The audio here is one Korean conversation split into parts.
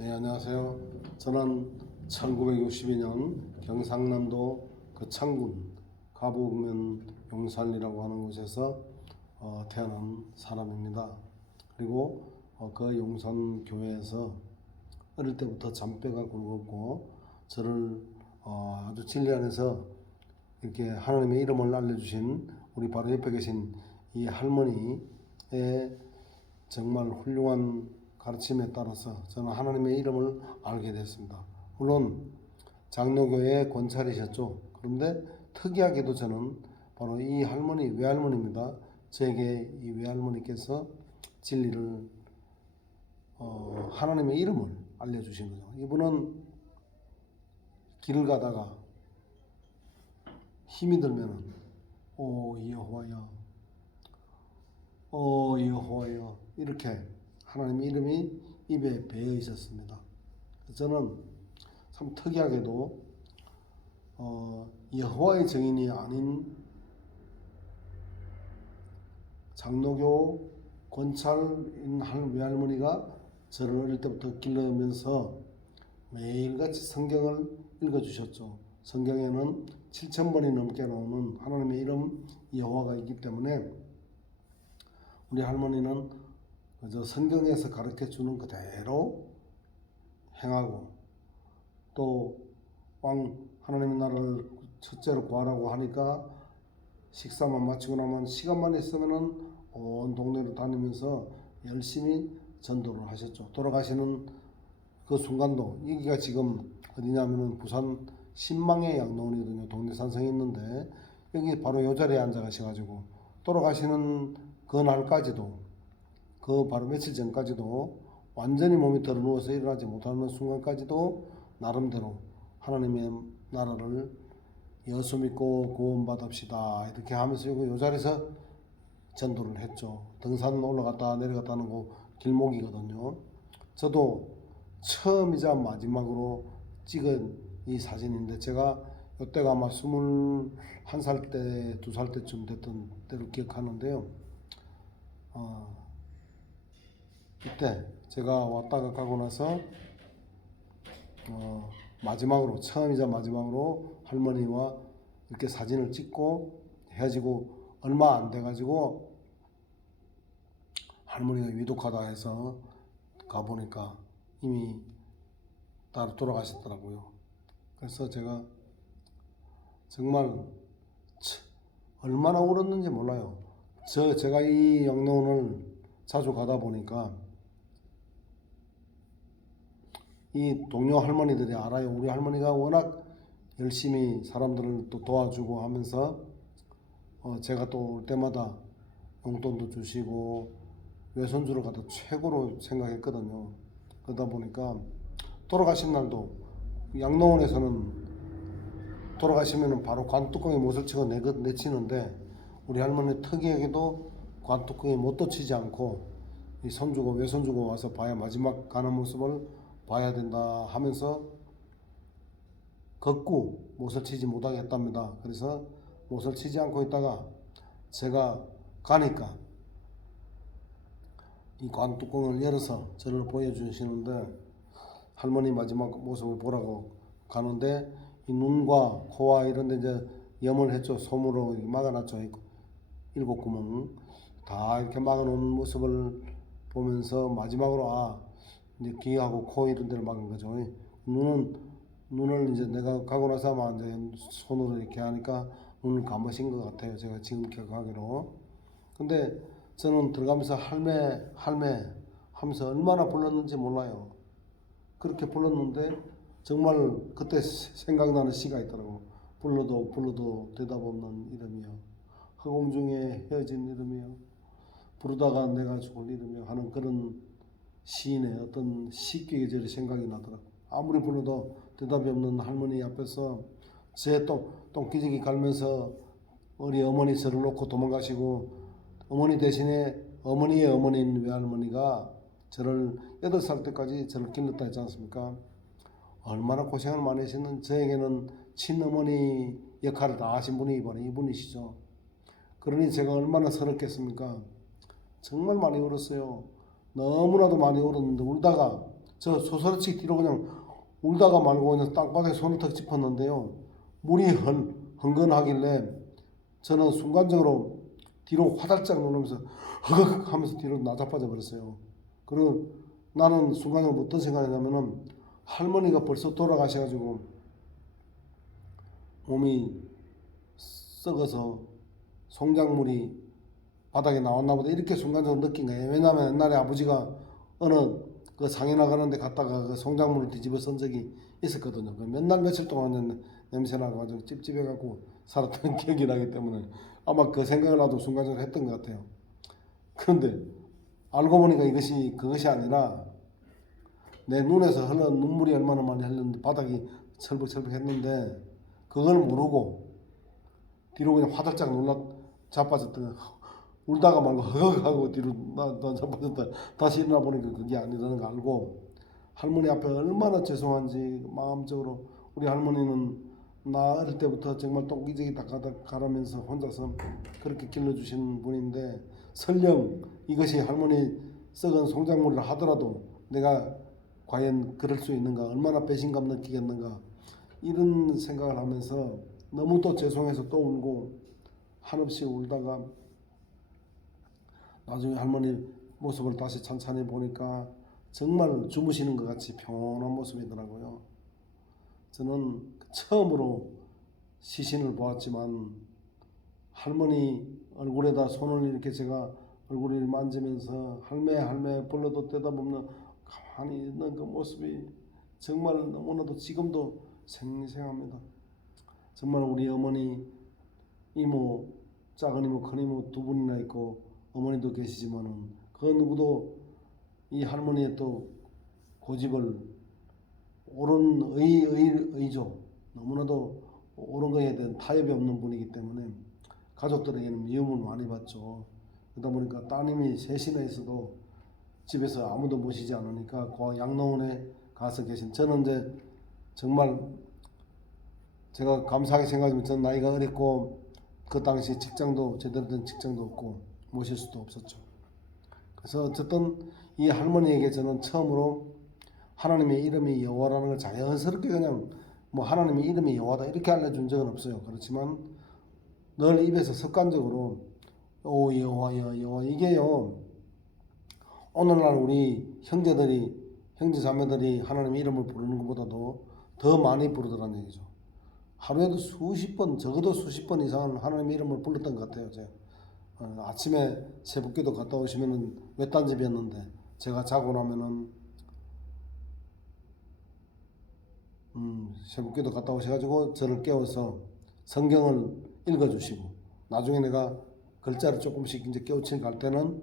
네, 안녕하세요. 저는 1962년 경상남도 거창군 가보면 용산이라고 하는 곳에서 태어난 사람입니다. 그리고 그 용산 교회에서 어릴 때부터 잔뼈가 굵었고 저를 아주 진리 안에서 이렇게 하나님의 이름을 알려주신 우리 바로 옆에 계신 이 할머니의 정말 훌륭한 가르침에 따라서 저는 하나님의 이름을 알게 됐습니다. 물론 장로교의 권찰이셨죠. 그런데 특이하게도 저는 바로 이 할머니, 외할머니입니다. 저에게 이 외할머니께서 진리를 하나님의 이름을 알려주신 거죠. 이분은 길을 가다가 힘이 들면은 오 여호와여, 오 여호와여 이렇게 하나님의 이름이 입에 배어 있었습니다. 저는 참 특이하게도 여호와의 증인이 아닌 장로교 권찰인 외할머니가 저를 어릴 때부터 길러면서 매일같이 성경을 읽어주셨죠. 성경에는 7,000번이 넘게 나오는 하나님의 이름 여호와가 있기 때문에 우리 할머니는 그저 성경에서 가르쳐주는 그대로 행하고 또 왕 하나님의 나라를 첫째로 구하라고 하니까 식사만 마치고 나면 시간만 있으면은 온 동네로 다니면서 열심히 전도를 하셨죠. 돌아가시는 그 순간도 여기가 지금 어디냐면은 부산 신망의 양로원이거든요. 동네 산성에 있는데 여기 바로 요 자리에 앉아 가셔가지고 돌아가시는 그 날까지도 그 바로 며칠 전까지도 완전히 몸이 덜어 누워서 일어나지 못하는 순간까지도 나름대로 하나님의 나라를 예수 믿고 구원받읍시다 이렇게 하면서 요 자리에서 전도를 했죠. 등산 올라갔다 내려갔다 하는 거 길목이거든요. 저도 처음이자 마지막으로 찍은 이 사진인데 제가 이때가 아마 21살 때, 2살 때쯤 됐던 때를 기억하는데요. 이때 제가 왔다가 가고 나서 마지막으로 처음이자 마지막으로 할머니와 이렇게 사진을 찍고 헤어지고 얼마 안 돼가지고 할머니가 위독하다 해서 가보니까 이미 따로 돌아가셨더라고요. 그래서 제가 정말 얼마나 울었는지 몰라요. 제가 이 영농을 자주 가다 보니까 이 동료 할머니들이 알아요. 우리 할머니가 워낙 열심히 사람들을 또 도와주고 하면서 제가 또 올 때마다 용돈도 주시고 외손주를 갖다 최고로 생각했거든요. 그러다 보니까 돌아가신 날도 양로원에서는 돌아가시면은 바로 관뚜껑에 못을 치고 내치는데 우리 할머니 특이하게도 관뚜껑에 못도 치지 않고 이 손주고 외손주고 와서 봐야 마지막 가는 모습을 봐야 된다 하면서 걷고 못을 치지 못하게 했답니다. 그래서 못을 치지 않고 있다가 제가 가니까 이 관뚜껑을 열어서 저를 보여주시는데 할머니 마지막 모습을 보라고 가는데 이 눈과 코와 이런 데 이제 염을 했죠. 솜으로 막아놨죠. 7구멍 다 이렇게 막아놓은 모습을 보면서 마지막으로 이제 귀하고 코 이런 데를 막은 거죠. 눈을 이제 내가 가고 나서 아마 이제 손으로 이렇게 하니까 눈을 감으신 것 같아요. 제가 지금 기억하기로. 근데 저는 들어가면서 할매 하면서 얼마나 불렀는지 몰라요. 그렇게 불렀는데 정말 그때 생각나는 시가 있더라고. 불러도 대답 없는 이름이요. 허공 중에 헤어진 이름이요. 부르다가 내가 죽을 이름이요. 하는 그런 시인의 어떤 시기 계절이 생각이 나더라고. 아무리 불러도 대답이 없는 할머니 앞에서 제 똥기저귀 갈면서 우리 어머니 저를 놓고 도망가시고 어머니 대신에 어머니의 어머니인 외할머니가 저를 8살 때까지 저를 길렀다 했지 않습니까? 얼마나 고생을 많이 하셨는 저에게는 친어머니 역할을 다 하신 분이 바로 이분이시죠. 그러니 제가 얼마나 서럽겠습니까? 정말 많이 울었어요. 너무나도 많이 울었는데 울다가 저 소설치 뒤로 그냥 울다가 말고 그냥 땅바닥에 손을 턱 짚었는데요. 물이 흥건하길래 저는 순간적으로 뒤로 화들짝 놀라면서 허걱 하면서 뒤로 나자빠져 버렸어요. 그리고 나는 순간적으로 어떤 생각이냐면은 할머니가 벌써 돌아가셔가지고 몸이 썩어서 송장물이 바닥에 나왔나 보다 이렇게 순간적으로 느낀 거예요. 왜냐하면 옛날에 아버지가 어느 그 상해 나가는데 갔다가 그 송장물을 뒤집어 쓴 적이 있었거든요. 몇 날 며칠 동안 냄새 나가지고 찝찝해갖고 살았던 기억이 나기 때문에 아마 그 생각을 나도 순간적으로 했던 것 같아요. 그런데 알고 보니까 이것이 그것이 아니라 내 눈에서 흘러 눈물이 얼마나 많이 흘렀는데 바닥이 철벅철벅 했는데 그걸 모르고 뒤로 그냥 화들짝 놀라 자빠졌던 울다가 말고 허걱하고 뒤로 나 자빠졌다 다시 일어나 보니까 그게 아니라는 거 알고 할머니 앞에 얼마나 죄송한지 마음적으로 우리 할머니는 나 어릴 때부터 정말 똥기저귀 닦아가라면서 혼자서 그렇게 길러주신 분인데 설령 이것이 할머니 썩은 송장물이라 하더라도 내가 과연 그럴 수 있는가 얼마나 배신감 느끼겠는가 이런 생각을 하면서 너무 또 죄송해서 또 울고 한없이 울다가 나중에 할머니 모습을 다시 찬찬히 보니까 정말 주무시는 것 같이 평온한 모습이더라고요. 저는 처음으로 시신을 보았지만 할머니 얼굴에다 손을 이렇게 제가 얼굴을 만지면서 할매 불러도 대답없는 가만히 있는 그 모습이 정말 너무나도 지금도 생생합니다. 정말 우리 어머니 이모 작은 이모 큰 이모 두 분이나 있고 어머니도 계시지만은 그 누구도 이 할머니의 또 고집을 옳은 의죠. 너무나도 옳은 거에 대한 타협이 없는 분이기 때문에 가족들에게는 미움을 많이 받죠. 그러다 보니까 따님이 셋이나 있어도 집에서 아무도 모시지 않으니까 그 양로원에 가서 계신 저는 이제 정말 제가 감사하게 생각하지만 저는 나이가 어렸고 그 당시 직장도 제대로 된 직장도 없고 모실 수도 없었죠. 그래서 어쨌든 이 할머니에게 저는 처음으로 하나님의 이름이 여호와라는 걸 자연스럽게 그냥 뭐 하나님의 이름이 여호와다 이렇게 알려준 적은 없어요. 그렇지만 늘 입에서 습관적으로 오 여호와 여호와 이게요. 오늘날 우리 형제 자매들이 하나님의 이름을 부르는 것보다도 더 많이 부르더라는 얘기죠. 하루에도 수십 번 적어도 수십 번 이상은 하나님의 이름을 불렀던 것 같아요. 제가 아침에 새벽기도 갔다 오시면은 외딴 집이었는데 제가 자고 나면은 새벽기도 갔다 오셔가지고 저를 깨워서 성경을 읽어주시고 나중에 내가 글자를 조금씩 이제 깨우쳐 갈 때는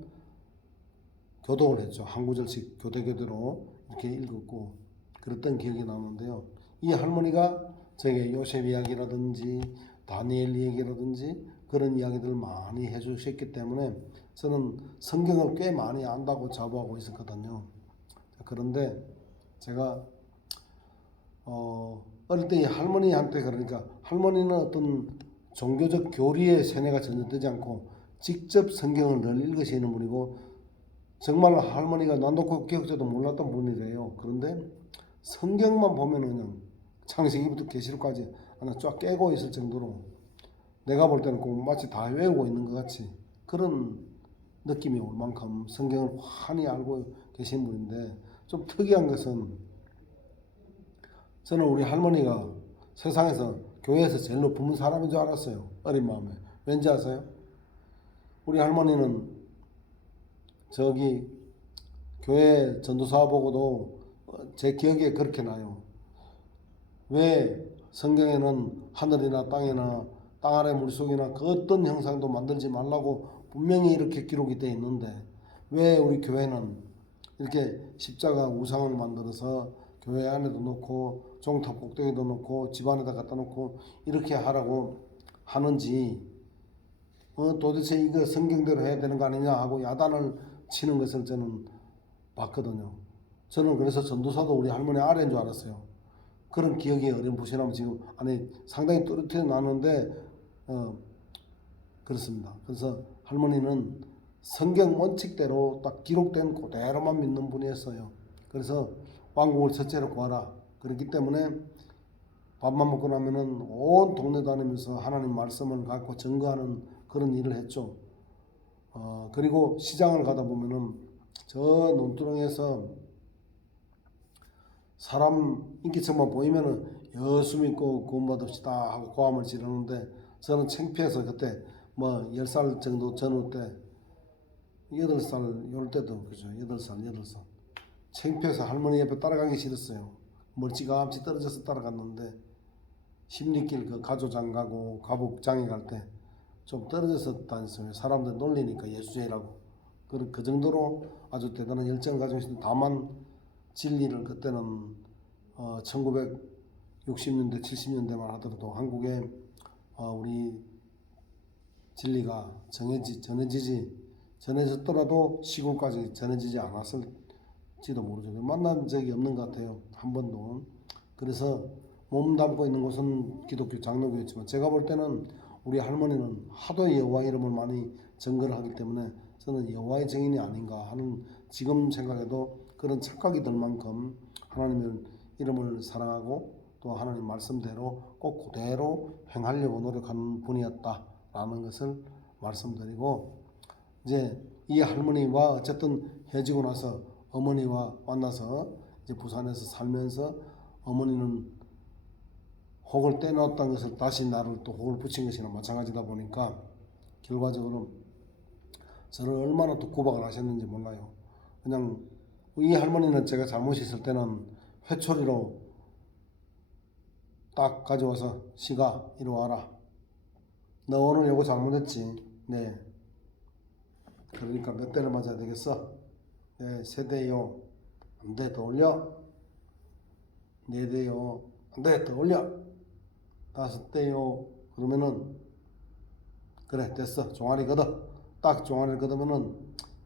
교독을 했죠. 한 구절씩 교대로 이렇게 읽었고 그랬던 기억이 나는데요. 이 할머니가 저에게 요셉 이야기라든지 다니엘 이야기라든지 그런 이야기들을 많이 해주셨기 때문에 저는 성경을 꽤 많이 안다고 자부하고 있었거든요. 그런데 제가 어릴 때 이 할머니한테 그러니까 할머니는 어떤 종교적 교리의 세뇌가 전혀 되지 않고 직접 성경을 늘 읽으시는 분이고 정말 할머니가 난독고 기억자도 몰랐던 분이래요. 그런데 성경만 보면 그냥 창세기부터 계시록까지 하나 쫙 깨고 있을 정도로 내가 볼 때는 꼭 마치 다 외우고 있는 것 같이 그런 느낌이 올 만큼 성경을 환히 알고 계신 분인데 좀 특이한 것은 저는 우리 할머니가 세상에서 교회에서 제일 높은 사람인 줄 알았어요. 어린 마음에. 왠지 아세요? 우리 할머니는 저기 교회 전도사 보고도 제 기억에 그렇게 나요. 왜 성경에는 하늘이나 땅이나 땅 아래 물속이나 그 어떤 형상도 만들지 말라고 분명히 이렇게 기록이 되어 있는데 왜 우리 교회는 이렇게 십자가 우상을 만들어서 교회 안에도 놓고 종탑 꼭대기도 놓고 집안에다 갖다 놓고 이렇게 하라고 하는지 도대체 이거 성경대로 해야 되는 거 아니냐 하고 야단을 치는 것을 저는 봤거든요. 저는 그래서 전도사도 우리 할머니 아래인 줄 알았어요. 그런 기억이 어렴풋이나면 지금 안에 상당히 뚜렷해 나는데 그렇습니다. 그래서 할머니는 성경 원칙대로 딱 기록된 그대로만 믿는 분이었어요. 그래서 왕국을 첫째로 구하라. 그렇기 때문에 밥만 먹고 나면은 온 동네 다니면서 하나님 말씀을 갖고 증거하는 그런 일을 했죠. 그리고 시장을 가다 보면은 저 논두렁에서 사람 인기척만 보이면은 여수 믿고 구원받읍시다 하고 고함을 지르는데 저는 창피해서 그때 뭐 10살 정도 전후 때 8살 요럴 때도 그죠. 8살 창피해서 할머니 옆에 따라가기 싫었어요. 멀찌감치 떨어져서 따라갔는데 십리길 그 가조장 가고 가복장에 갈 때 좀 떨어져서 다녔어요. 사람들 놀리니까 예수제라고. 그 정도로 아주 대단한 열정을 가지고 있었는데 다만 진리를 그때는 1960년대 70년대만 하더라도 한국에 우리 진리가 전해졌더라도 시골까지 전해지지 않았을지도 모르죠. 만난 적이 없는 것 같아요. 한 번도. 그래서 몸담고 있는 곳은 기독교 장로교였지만 제가 볼 때는 우리 할머니는 하도 여호와 이름을 많이 증거를 하기 때문에 저는 여호와의 증인이 아닌가 하는 지금 생각해도 그런 착각이 들 만큼 하나님의 이름을 사랑하고 또 하나님 말씀대로 꼭 그대로 행하려고 노력하는 분이었다라는 것을 말씀드리고 이제 이 할머니와 어쨌든 헤어지고 나서 어머니와 만나서 이제 부산에서 살면서 어머니는 혹을 떼놓았다는 것을 다시 나를 또 혹을 붙인 것이나 마찬가지다 보니까 결과적으로 저를 얼마나 또 구박을 하셨는지 몰라요. 그냥 이 할머니는 제가 잘못이 있을 때는 회초리로 딱 가져와서 시가 이리 와라. 너 오늘 요거 잘못했지. 네. 그러니까 몇 대를 맞아야 되겠어? 네, 세 대요. 안 돼, 더 올려. 네 대요. 안 돼, 더 올려. 다섯 대요. 그러면은 그래 됐어. 종아리 걷어. 딱 종아리를 걷으면은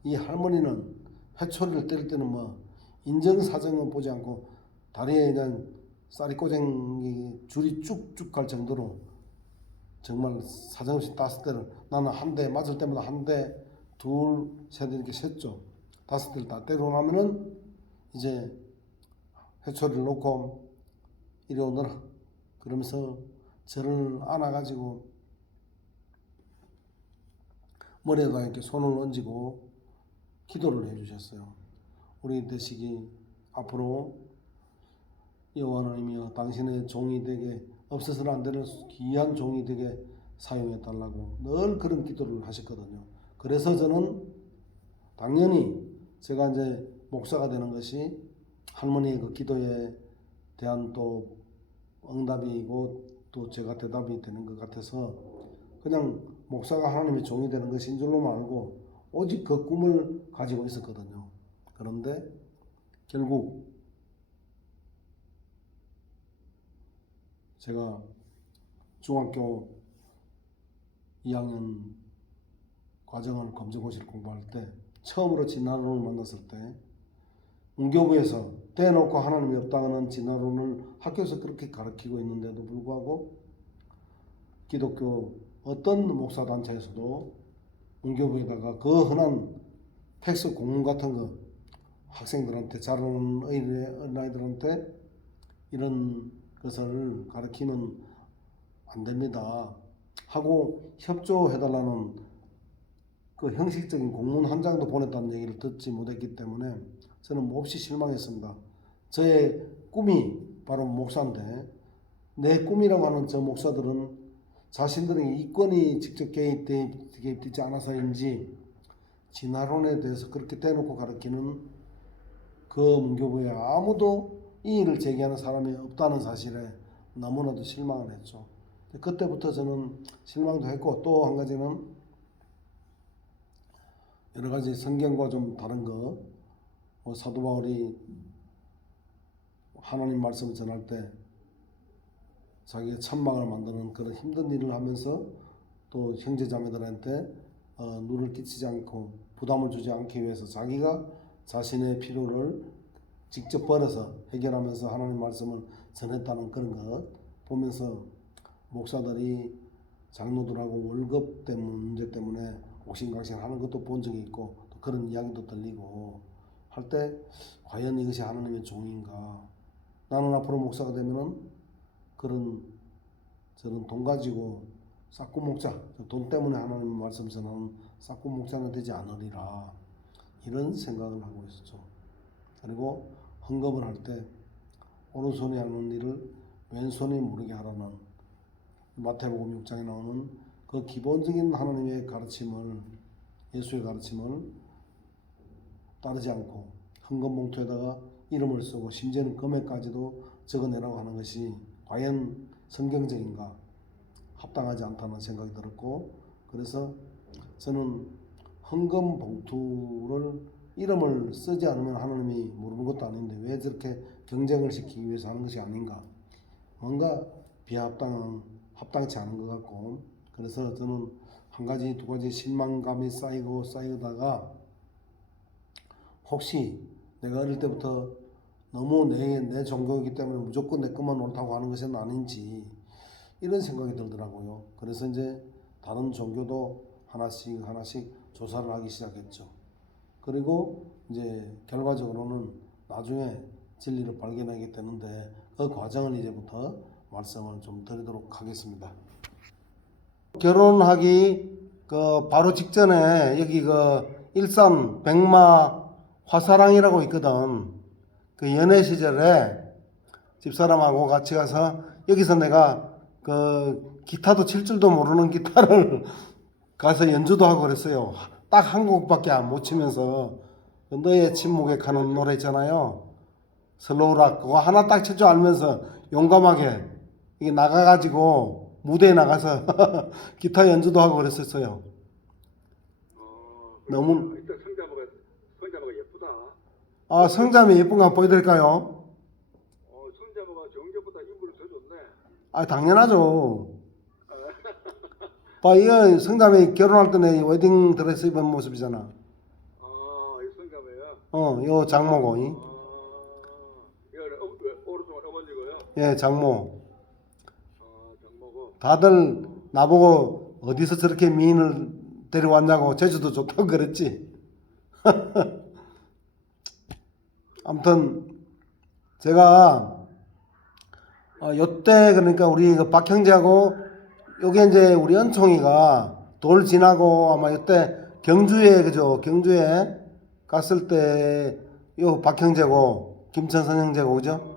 이 할머니는 회초리를 때릴 때는 뭐 인정사정은 보지 않고 다리에 그냥 쌀이꼬쟁이 줄이 쭉쭉 갈 정도로 정말 사정없이 다섯 대를 나는 한 대 맞을 때마다 한 대, 둘, 셋 이렇게 셌죠. 다섯 대를 다 때리고 나면은 이제 회초리를 놓고 이리 오너라. 그러면서 저를 안아가지고 머리에다 이렇게 손을 얹고 기도를 해주셨어요. 우리 대식이 앞으로 여호와 하나님이여 당신의 종이 되게 없어서는 안 되는 귀한 종이 되게 사용해 달라고 늘 그런 기도를 하셨거든요. 그래서 저는 당연히 제가 이제 목사가 되는 것이 할머니의 그 기도에 대한 또 응답이고 또 제가 대답이 되는 것 같아서 그냥 목사가 하나님의 종이 되는 것인 줄로만 알고 오직 그 꿈을 가지고 있었거든요. 그런데 결국 제가 중학교 2학년 과정을 검정고시를 공부할 때 처음으로 진화론을 만났을 때 문교부에서 떼놓고 하나님이 없다는 진화론을 학교에서 그렇게 가르치고 있는데도 불구하고 기독교 어떤 목사단체에서도 문교부에다가 그 흔한 텍스트 공문 같은 거 학생들한테 자라는 어린아이들한테 이런 것을 가르치면 안 됩니다 하고 협조해달라는 그 형식적인 공문 한 장도 보냈다는 얘기를 듣지 못했기 때문에 저는 몹시 실망했습니다. 저의 꿈이 바로 목사인데 내 꿈이라고 하는 저 목사들은 자신들의 이권이 직접 개입되지 않아서인지 진화론에 대해서 그렇게 대놓고 가르치는 그 문교부에 아무도 이의를 제기하는 사람이 없다는 사실에 너무나도 실망을 했죠. 그때부터 저는 실망도 했고 또 한 가지는 여러 가지 성경과 좀 다른 거 사도 바울이 하나님 말씀을 전할 때 자기의 천막을 만드는 그런 힘든 일을 하면서 또 형제자매들한테 누를 끼치지 않고 부담을 주지 않기 위해서 자기가 자신의 필요를 직접 벌어서 해결하면서 하나님 말씀을 전했다는 그런 것 보면서 목사들이 장로들하고 월급 때문에 문제 때문에 옥신각신하는 것도 본 적이 있고 또 그런 이야기도 들리고 할 때 과연 이것이 하나님의 종인가? 나는 앞으로 목사가 되면은 그런 저런 돈 가지고 싹고 목자, 돈 때문에 하나님 말씀에서 나는 싹고 목자는 되지 않으리라, 이런 생각을 하고 있었죠. 그리고 헌금을 할 때 오른손이 하는 일을 왼손이 모르게 하라는 마태복음 6장에 나오는 그 기본적인 하나님의 가르침을, 예수의 가르침을 따르지 않고 헌금 봉투에다가 이름을 쓰고 심지어는 금액까지도 적어내라고 하는 것이 과연 성경적인가, 합당하지 않다는 생각이 들었고, 그래서 저는 헌금 봉투를 이름을 쓰지 않으면 하나님이 모르는 것도 아닌데 왜 저렇게 경쟁을 시키기 위해서 하는 것이 아닌가, 뭔가 합당치 않은 것 같고, 그래서 저는 한 가지 두 가지 실망감이 쌓이다가 혹시 내가 어릴 때부터 너무 내 종교이기 때문에 무조건 내 것만 옳다고 하는 것은 아닌지, 이런 생각이 들더라고요. 그래서 이제 다른 종교도 하나씩 조사를 하기 시작했죠. 그리고 이제 결과적으로는 나중에 진리를 발견하게 되는데 그 과정을 이제부터 말씀을 좀 드리도록 하겠습니다. 결혼하기 바로 직전에 여기 일산 백마 화사랑이라고 있거든. 그 연애 시절에 집사람하고 같이 가서 여기서 내가 기타도 칠 줄도 모르는 기타를 가서 연주도 하고 그랬어요. 딱 한 곡밖에 못 치면서 너의 침묵에 가는 노래 있잖아요. 슬로우락 그거 하나 딱 칠 줄 알면서 용감하게 이게 나가가지고 무대에 나가서 기타 연주도 하고 그랬었어요. 너무 일단 성자모가 예쁘다. 아, 성자매 예쁜 거 한번 보여드릴까요? 성자모가 정겹보다 인물이 더 좋네. 아, 당연하죠. 봐, 이거 성자매 결혼할 때 내 웨딩 드레스 입은 모습이잖아. 이 성자모야. 요 장모고. 오른쪽은 어머니고요. 예, 장모. 장모고. 다들 나보고 어디서 저렇게 미인을 데려왔냐고 제주도 좋다고 그랬지. 아무튼 제가 요때 그러니까 우리 박 형제하고 요게 이제 우리 은총이가 돌 지나고 아마 요때 경주에 경주에 갔을 때 요 박 형제고 김천선 형제고 그죠?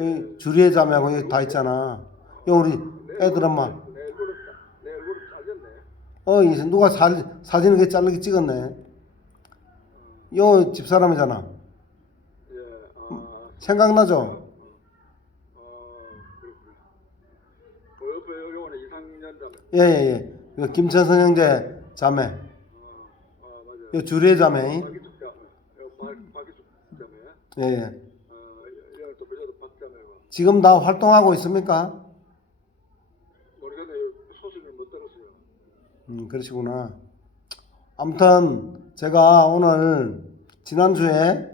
여기 주리의 자매하고 여기 다 있잖아. 요 우리 애들 엄마. 내 얼굴이 잘렸네. 누가 사진을 이렇게 자르게 찍었네. 요 집사람이잖아. 예. 생각나죠? 그렇구나. 그 옆에 요거는 이상년 자매. 예. 요 김천선 형제 자매. 맞아요. 요 주리의 자매. 박이숙 자매. 박이숙 자매. 예. 여기 또 그저도 박 자매고. 지금 다 활동하고 있습니까? 모르겠네요. 소식을 못 들었어요. 그러시구나. 아무튼 제가 오늘 지난주에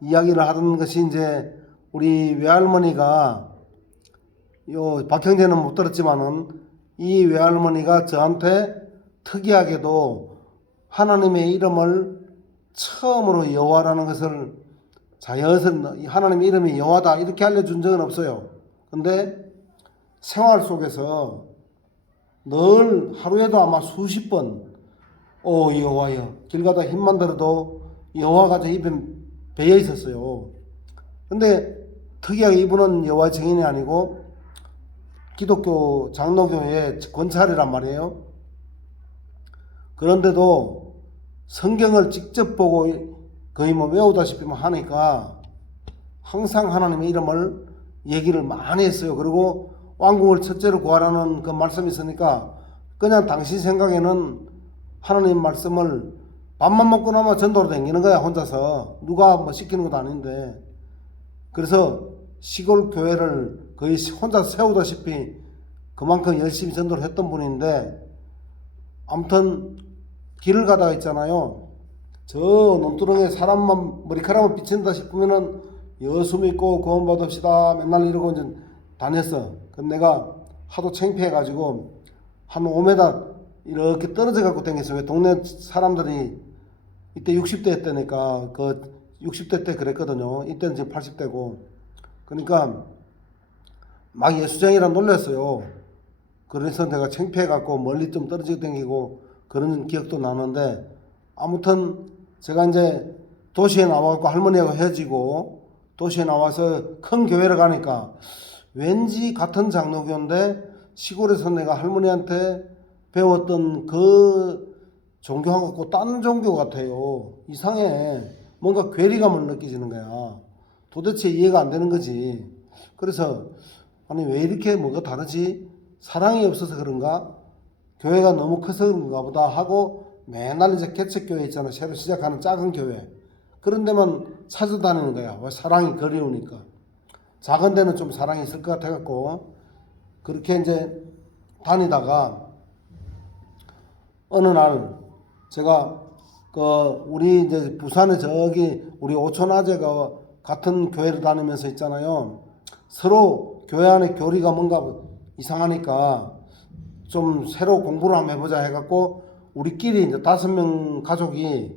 이야기를 하던 것이 이제 우리 외할머니가 요 박형제는 못 들었지만은 이 외할머니가 저한테 특이하게도 하나님의 이름을 처음으로 여호와라는 것을 자연스럽게 하나님의 이름이 여호와다 이렇게 알려준 적은 없어요. 근데 생활 속에서 늘 하루에도 아마 수십 번 여호와여 길 가다 힘만 들어도 여호와가 저 입에 배어 있었어요. 근데 특이하게 이분은 여호와 증인이 아니고 기독교 장로교의 권찰이란 말이에요. 그런데도 성경을 직접 보고 거의 외우다시피 하니까 항상 하나님의 이름을 얘기를 많이 했어요. 그리고 왕국을 첫째로 구하라는 그 말씀이 있으니까 그냥 당신 생각에는 하나님 말씀을 밥만 먹고 나면 전도로 다니는 거야, 혼자서. 누가 시키는 것도 아닌데. 그래서 시골 교회를 거의 혼자 세우다시피 그만큼 열심히 전도를 했던 분인데, 아무튼 길을 가다가 있잖아요. 저 논두렁에 사람만 머리카락만 비친다 싶으면은 예수 믿고 구원 받읍시다 맨날 이러고 이제 다녔어. 근데 내가 하도 창피해가지고 한 5m 이렇게 떨어져 갖고 다녔어. 왜 동네 사람들이 이때 60대 때니까 그 60대 때 그랬거든요. 이때는 지금 80대고. 그러니까 막 예수쟁이라 놀랐어요. 그래서 내가 창피해갖고 멀리 좀 떨어지게 댕기고 그런 기억도 나는데, 아무튼 제가 이제 도시에 나와갖고 할머니하고 헤어지고 도시에 나와서 큰 교회를 가니까 왠지 같은 장로교인데 시골에서 내가 할머니한테 배웠던 그 종교하고 다른 종교 같아요. 이상해. 뭔가 괴리감을 느껴지는 거야. 도대체 이해가 안 되는 거지. 그래서 아니 왜 이렇게 뭐가 다르지? 사랑이 없어서 그런가? 교회가 너무 커서 그런가 보다 하고 맨날 이제 개척교회 있잖아. 새로 시작하는 작은 교회. 그런 데만 찾아다니는 거야. 왜? 사랑이 그리우니까. 작은 데는 좀 사랑이 있을 것 같아갖고 그렇게 이제 다니다가 어느 날 제가 그 우리 이제 부산에 저기 우리 오촌아재가 같은 교회를 다니면서 있잖아요. 서로 교회 안에 교리가 뭔가 이상하니까 좀 새로 공부를 한번 해보자 해갖고 우리끼리 이제 5명 가족이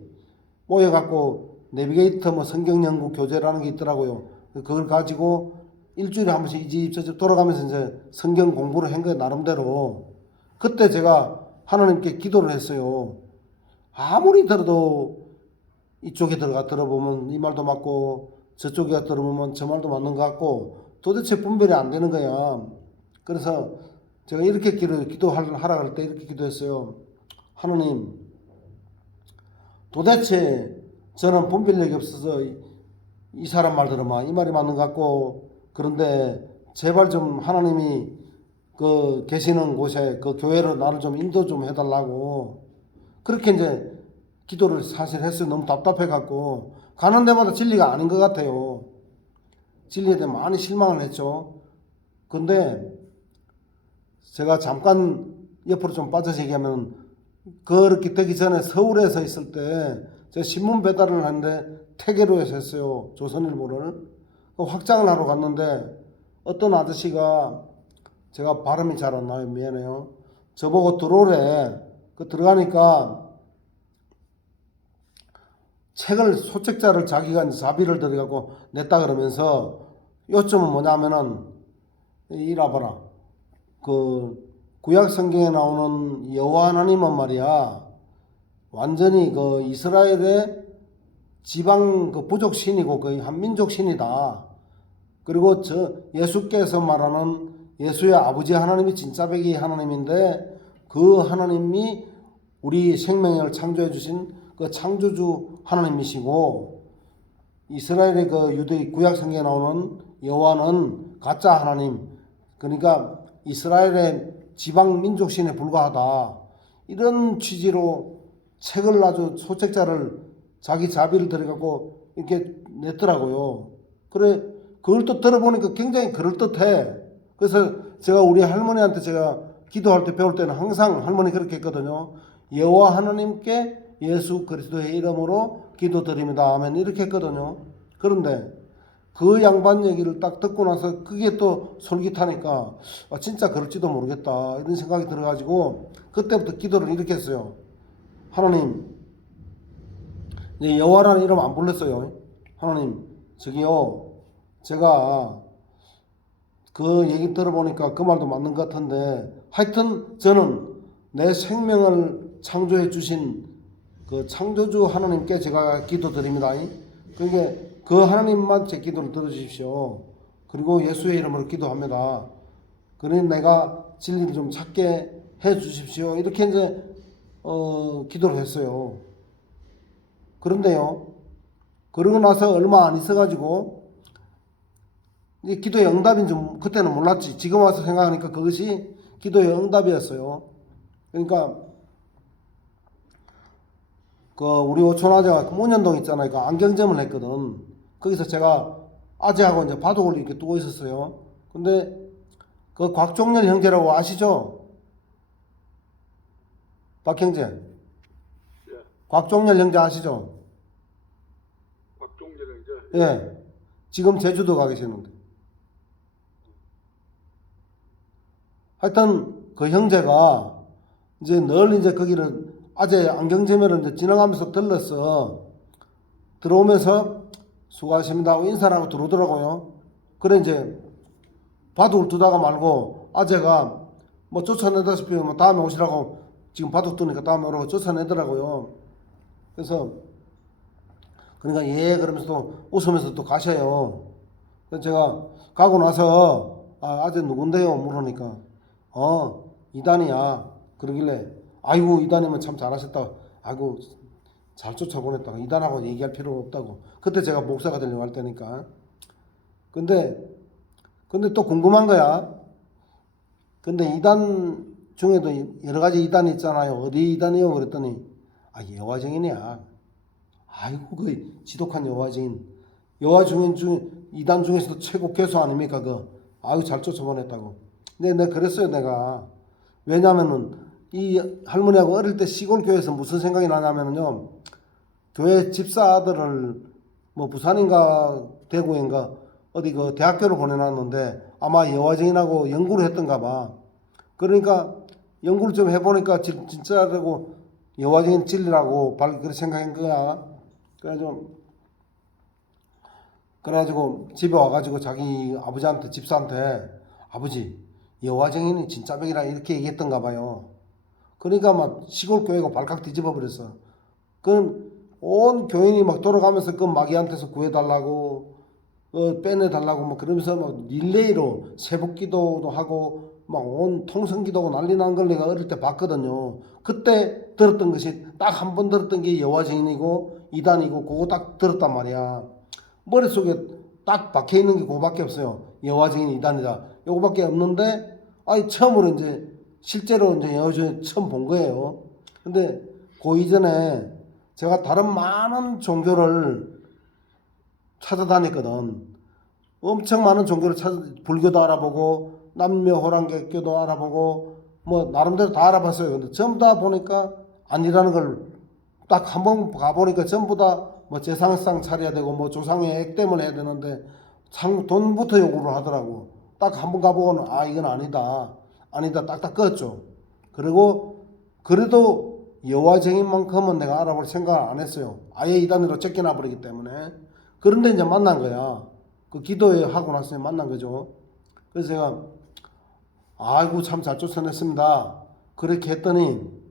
모여갖고 내비게이터 뭐 성경 연구 교재라는 게 있더라고요. 그걸 가지고 일주일에 한 번씩 이 집 저 집 돌아가면서 이제 성경 공부를 한 거예요, 나름대로. 그때 제가 하나님께 기도를 했어요. 아무리 들어도 이쪽에 들어보면 이 말도 맞고 저쪽에 들어보면 저 말도 맞는 것 같고 도대체 분별이 안 되는 거야. 그래서 제가 이렇게 기도하라 할 때 이렇게 기도했어요. 하나님, 도대체 저는 분별력이 없어서 이 사람 말 들으면 이 말이 맞는 것 같고, 그런데 제발 좀 하나님이 그 계시는 곳에 그 교회로 나를 좀 인도 좀 해달라고 그렇게 이제 기도를 사실 했어요. 너무 답답해 갖고 가는 데마다 진리가 아닌 것 같아요. 진리에 대해 많이 실망을 했죠. 근데 제가 잠깐 옆으로 좀 빠져서 얘기하면, 그렇게 되기 전에 서울에서 있을 때 제가 신문 배달을 하는데 태계로에서 했어요. 조선일보를. 확장을 하러 갔는데 어떤 아저씨가, 제가 발음이 잘 안 나요. 미안해요. 저보고 들어오래. 그 들어가니까 책을, 소책자를 자기가 이제 자비를 들여갖고 냈다 그러면서 요점은 뭐냐면은, 이라 봐라. 그 구약 성경에 나오는 여호와 하나님은 말이야, 완전히 그 이스라엘의 지방 그 부족 신이고 거의 한민족 신이다. 그리고 저 예수께서 말하는 예수의 아버지 하나님이 진짜 백이 하나님인데 그 하나님이 우리 생명을 창조해 주신 그 창조주 하나님이시고, 이스라엘의 그 유대 구약 성경에 나오는 여호와는 가짜 하나님, 그러니까 이스라엘의 지방 민족 신에 불과하다. 이런 취지로 책을 아주 소책자를 자기 자비를 들여갖고 이렇게 냈더라고요. 그래, 그걸 또 들어보니까 굉장히 그럴듯해. 그래서 제가 우리 할머니한테 제가 기도할 때 배울 때는 항상 할머니 그렇게 했거든요. 여호와 하나님께 예수 그리스도의 이름으로 기도드립니다. 아멘. 이렇게 했거든요. 그런데 그 양반 얘기를 딱 듣고 나서 그게 또 솔깃하니까 진짜 그럴지도 모르겠다 이런 생각이 들어가지고 그때부터 기도를 이렇게 했어요. 하나님, 여호와라는 이름 안 불렀어요. 하나님, 저기요, 제가 그 얘기 들어보니까 그 말도 맞는 것 같은데, 하여튼 저는 내 생명을 창조해 주신 그 창조주 하나님께 제가 기도드립니다. 그러니까 그 하나님만 제 기도를 들어주십시오. 그리고 예수의 이름으로 기도합니다. 그러니 내가 진리를 좀 찾게 해 주십시오. 이렇게 이제 기도를 했어요. 그런데요, 그러고 나서 얼마 안 있어가지고 이 기도의 응답인 줄 그때는 몰랐지. 지금 와서 생각하니까 그것이 기도의 응답이었어요. 그러니까 그 우리 오촌 아재가 문현동 있잖아요. 그 안경점을 했거든. 거기서 제가 아재하고 이제 바둑을 이렇게 두고 있었어요. 근데 그 곽종렬 형제라고 아시죠? 박 형제. 예. 곽종렬 형제 아시죠? 곽종재 형제. 예. 지금 제주도 가 계시는데. 하여튼 그 형제가 이제 늘 이제 거기를 아재 안경제매를 이제 지나가면서 들렀어. 들어오면서 수고하십니다 하고 인사를 하고 들어오더라고요. 그래 이제 바둑을 두다가 말고 아재가 뭐 쫓아내다시피 뭐 다음에 오시라고 지금 바둑 두니까 다음에 오라고 쫓아내더라고요. 그래서 그러니까 예 그러면서 또 웃으면서 또 가셔요. 그래서 제가 가고 나서 아재 누군데요 물으니까 이단이야 그러길래 아이고 이단이면 참 잘하셨다. 아이고 잘 쫓아보냈다. 이단하고 얘기할 필요 없다고. 그때 제가 목사가 되려고 할 때니까. 근데 또 궁금한 거야. 근데 이단 중에도 여러 가지 이단이 있잖아요. 어디 이단이요? 그랬더니 여호와 증인이야. 아이고 그 지독한 여호와 증인. 여호와 증인 중 이단 중에서도 최고 괴수 아닙니까? 아유 잘 쫓아보냈다고. 근데 내가 그랬어요 내가. 왜냐면은 이 할머니하고 어릴 때 시골 교회에서 무슨 생각이 나냐면은요. 교회 집사 아들을 뭐 부산인가 대구인가 어디 그 대학교를 보내놨는데 아마 여호와 증인하고 연구를 했던가 봐. 그러니까 연구를 좀 해보니까 진짜라고 여호와 증인 진리라고 그렇게 생각한 거야. 그래가지고 집에 와가지고 자기 아버지한테 집사한테 아버지 여호와 증인이 진짜 백이라 이렇게 얘기했던가 봐요. 그러니까 막 시골 교회가 발칵 뒤집어 버렸어. 그럼 온 교인이 막 돌아가면서 그 마귀한테서 구해달라고 빼내달라고 막 그러면서 막 릴레이로 새벽기도도 하고 막 온 통성기도고 난리 난 걸 내가 어릴 때 봤거든요. 그때 들었던 것이 딱 한 번 들었던 게 여호와 증인이고 이단이고 그거 딱 들었단 말이야. 머릿속에 딱 박혀 있는 게 그거밖에 없어요. 여호와 증인 이단이다. 요거밖에 없는데 처음으로 이제 실제로 이제 여호와 증인 처음 본 거예요. 근데 그 이전에 제가 다른 많은 종교를 찾아다녔거든. 엄청 많은 종교를 불교도 알아보고 남묘호랑객교도 알아보고 뭐 나름대로 다 알아봤어요. 근데 전부 다 보니까 아니라는 걸 딱 한 번 가보니까 전부 다 뭐 제사상 차려야 되고 뭐 조상의 액땜을 해야 되는데 돈부터 요구를 하더라고. 딱 한 번 가보고는 이건 아니다 딱딱 껐죠. 그리고 그래도 여호와 증인만큼은 내가 알아볼 생각을 안 했어요. 아예 이단으로 쫓겨나 버리기 때문에. 그런데 이제 만난 거야. 그 기도회 하고 나서 만난 거죠. 그래서 제가 아이고 참 잘 쫓아냈습니다. 그렇게 했더니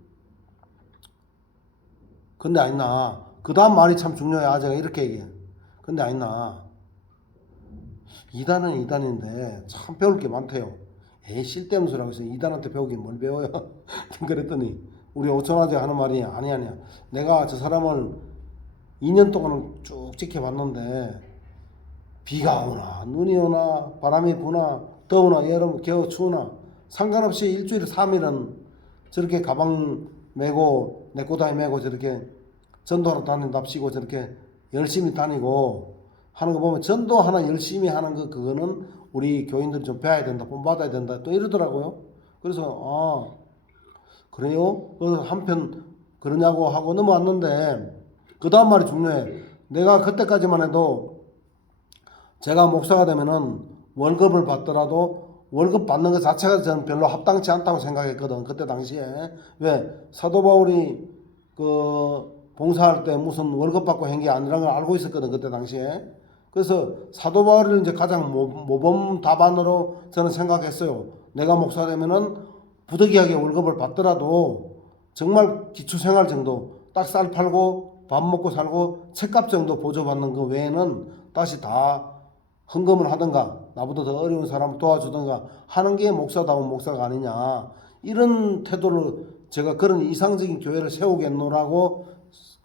근데 아니나 그 다음 말이 참 중요해. 아재가 이렇게 얘기해. 근데 아니나 이단은 이단인데 참 배울 게 많대요. 쓸데없는 소리 하고 있어. 이단한테 배우기 뭘 배워요? 그랬더니 우리 오천아재가 하는 말이 아니야. 내가 저 사람을 2년 동안 쭉 지켜봤는데 비가 오나 눈이 오나 바람이 부나 더우나 여름 겨우 추우나 상관없이 일주일에 3일은 저렇게 가방 메고 내꼬다리 메고 저렇게 전도하러 다닌답시고 저렇게 열심히 다니고 하는 거 보면 전도 하나 열심히 하는 거 그거는 우리 교인들이 좀 배워야 된다 본받아야 된다 또 이러더라고요. 그래서 그래요? 그래서 한편 그러냐고 하고 넘어왔는데 그 다음 말이 중요해. 내가 그때까지만 해도 제가 목사가 되면은 월급을 받더라도 월급 받는 것 자체가 저는 별로 합당치 않다고 생각했거든. 그때 당시에. 왜? 사도 바울이 봉사할 때 무슨 월급 받고 한 게 아니라는 걸 알고 있었거든. 그때 당시에. 그래서 사도 바울을 이제 가장 모범 답안으로 저는 생각했어요. 내가 목사 되면은 부득이하게 월급을 받더라도 정말 기초생활 정도 딱 쌀 팔고 밥 먹고 살고 책값 정도 보조받는 거 외에는 다시 다 헌금을 하든가 나보다 더 어려운 사람 도와주든가 하는 게 목사다운 목사가 아니냐 이런 태도로 제가 그런 이상적인 교회를 세우겠노라고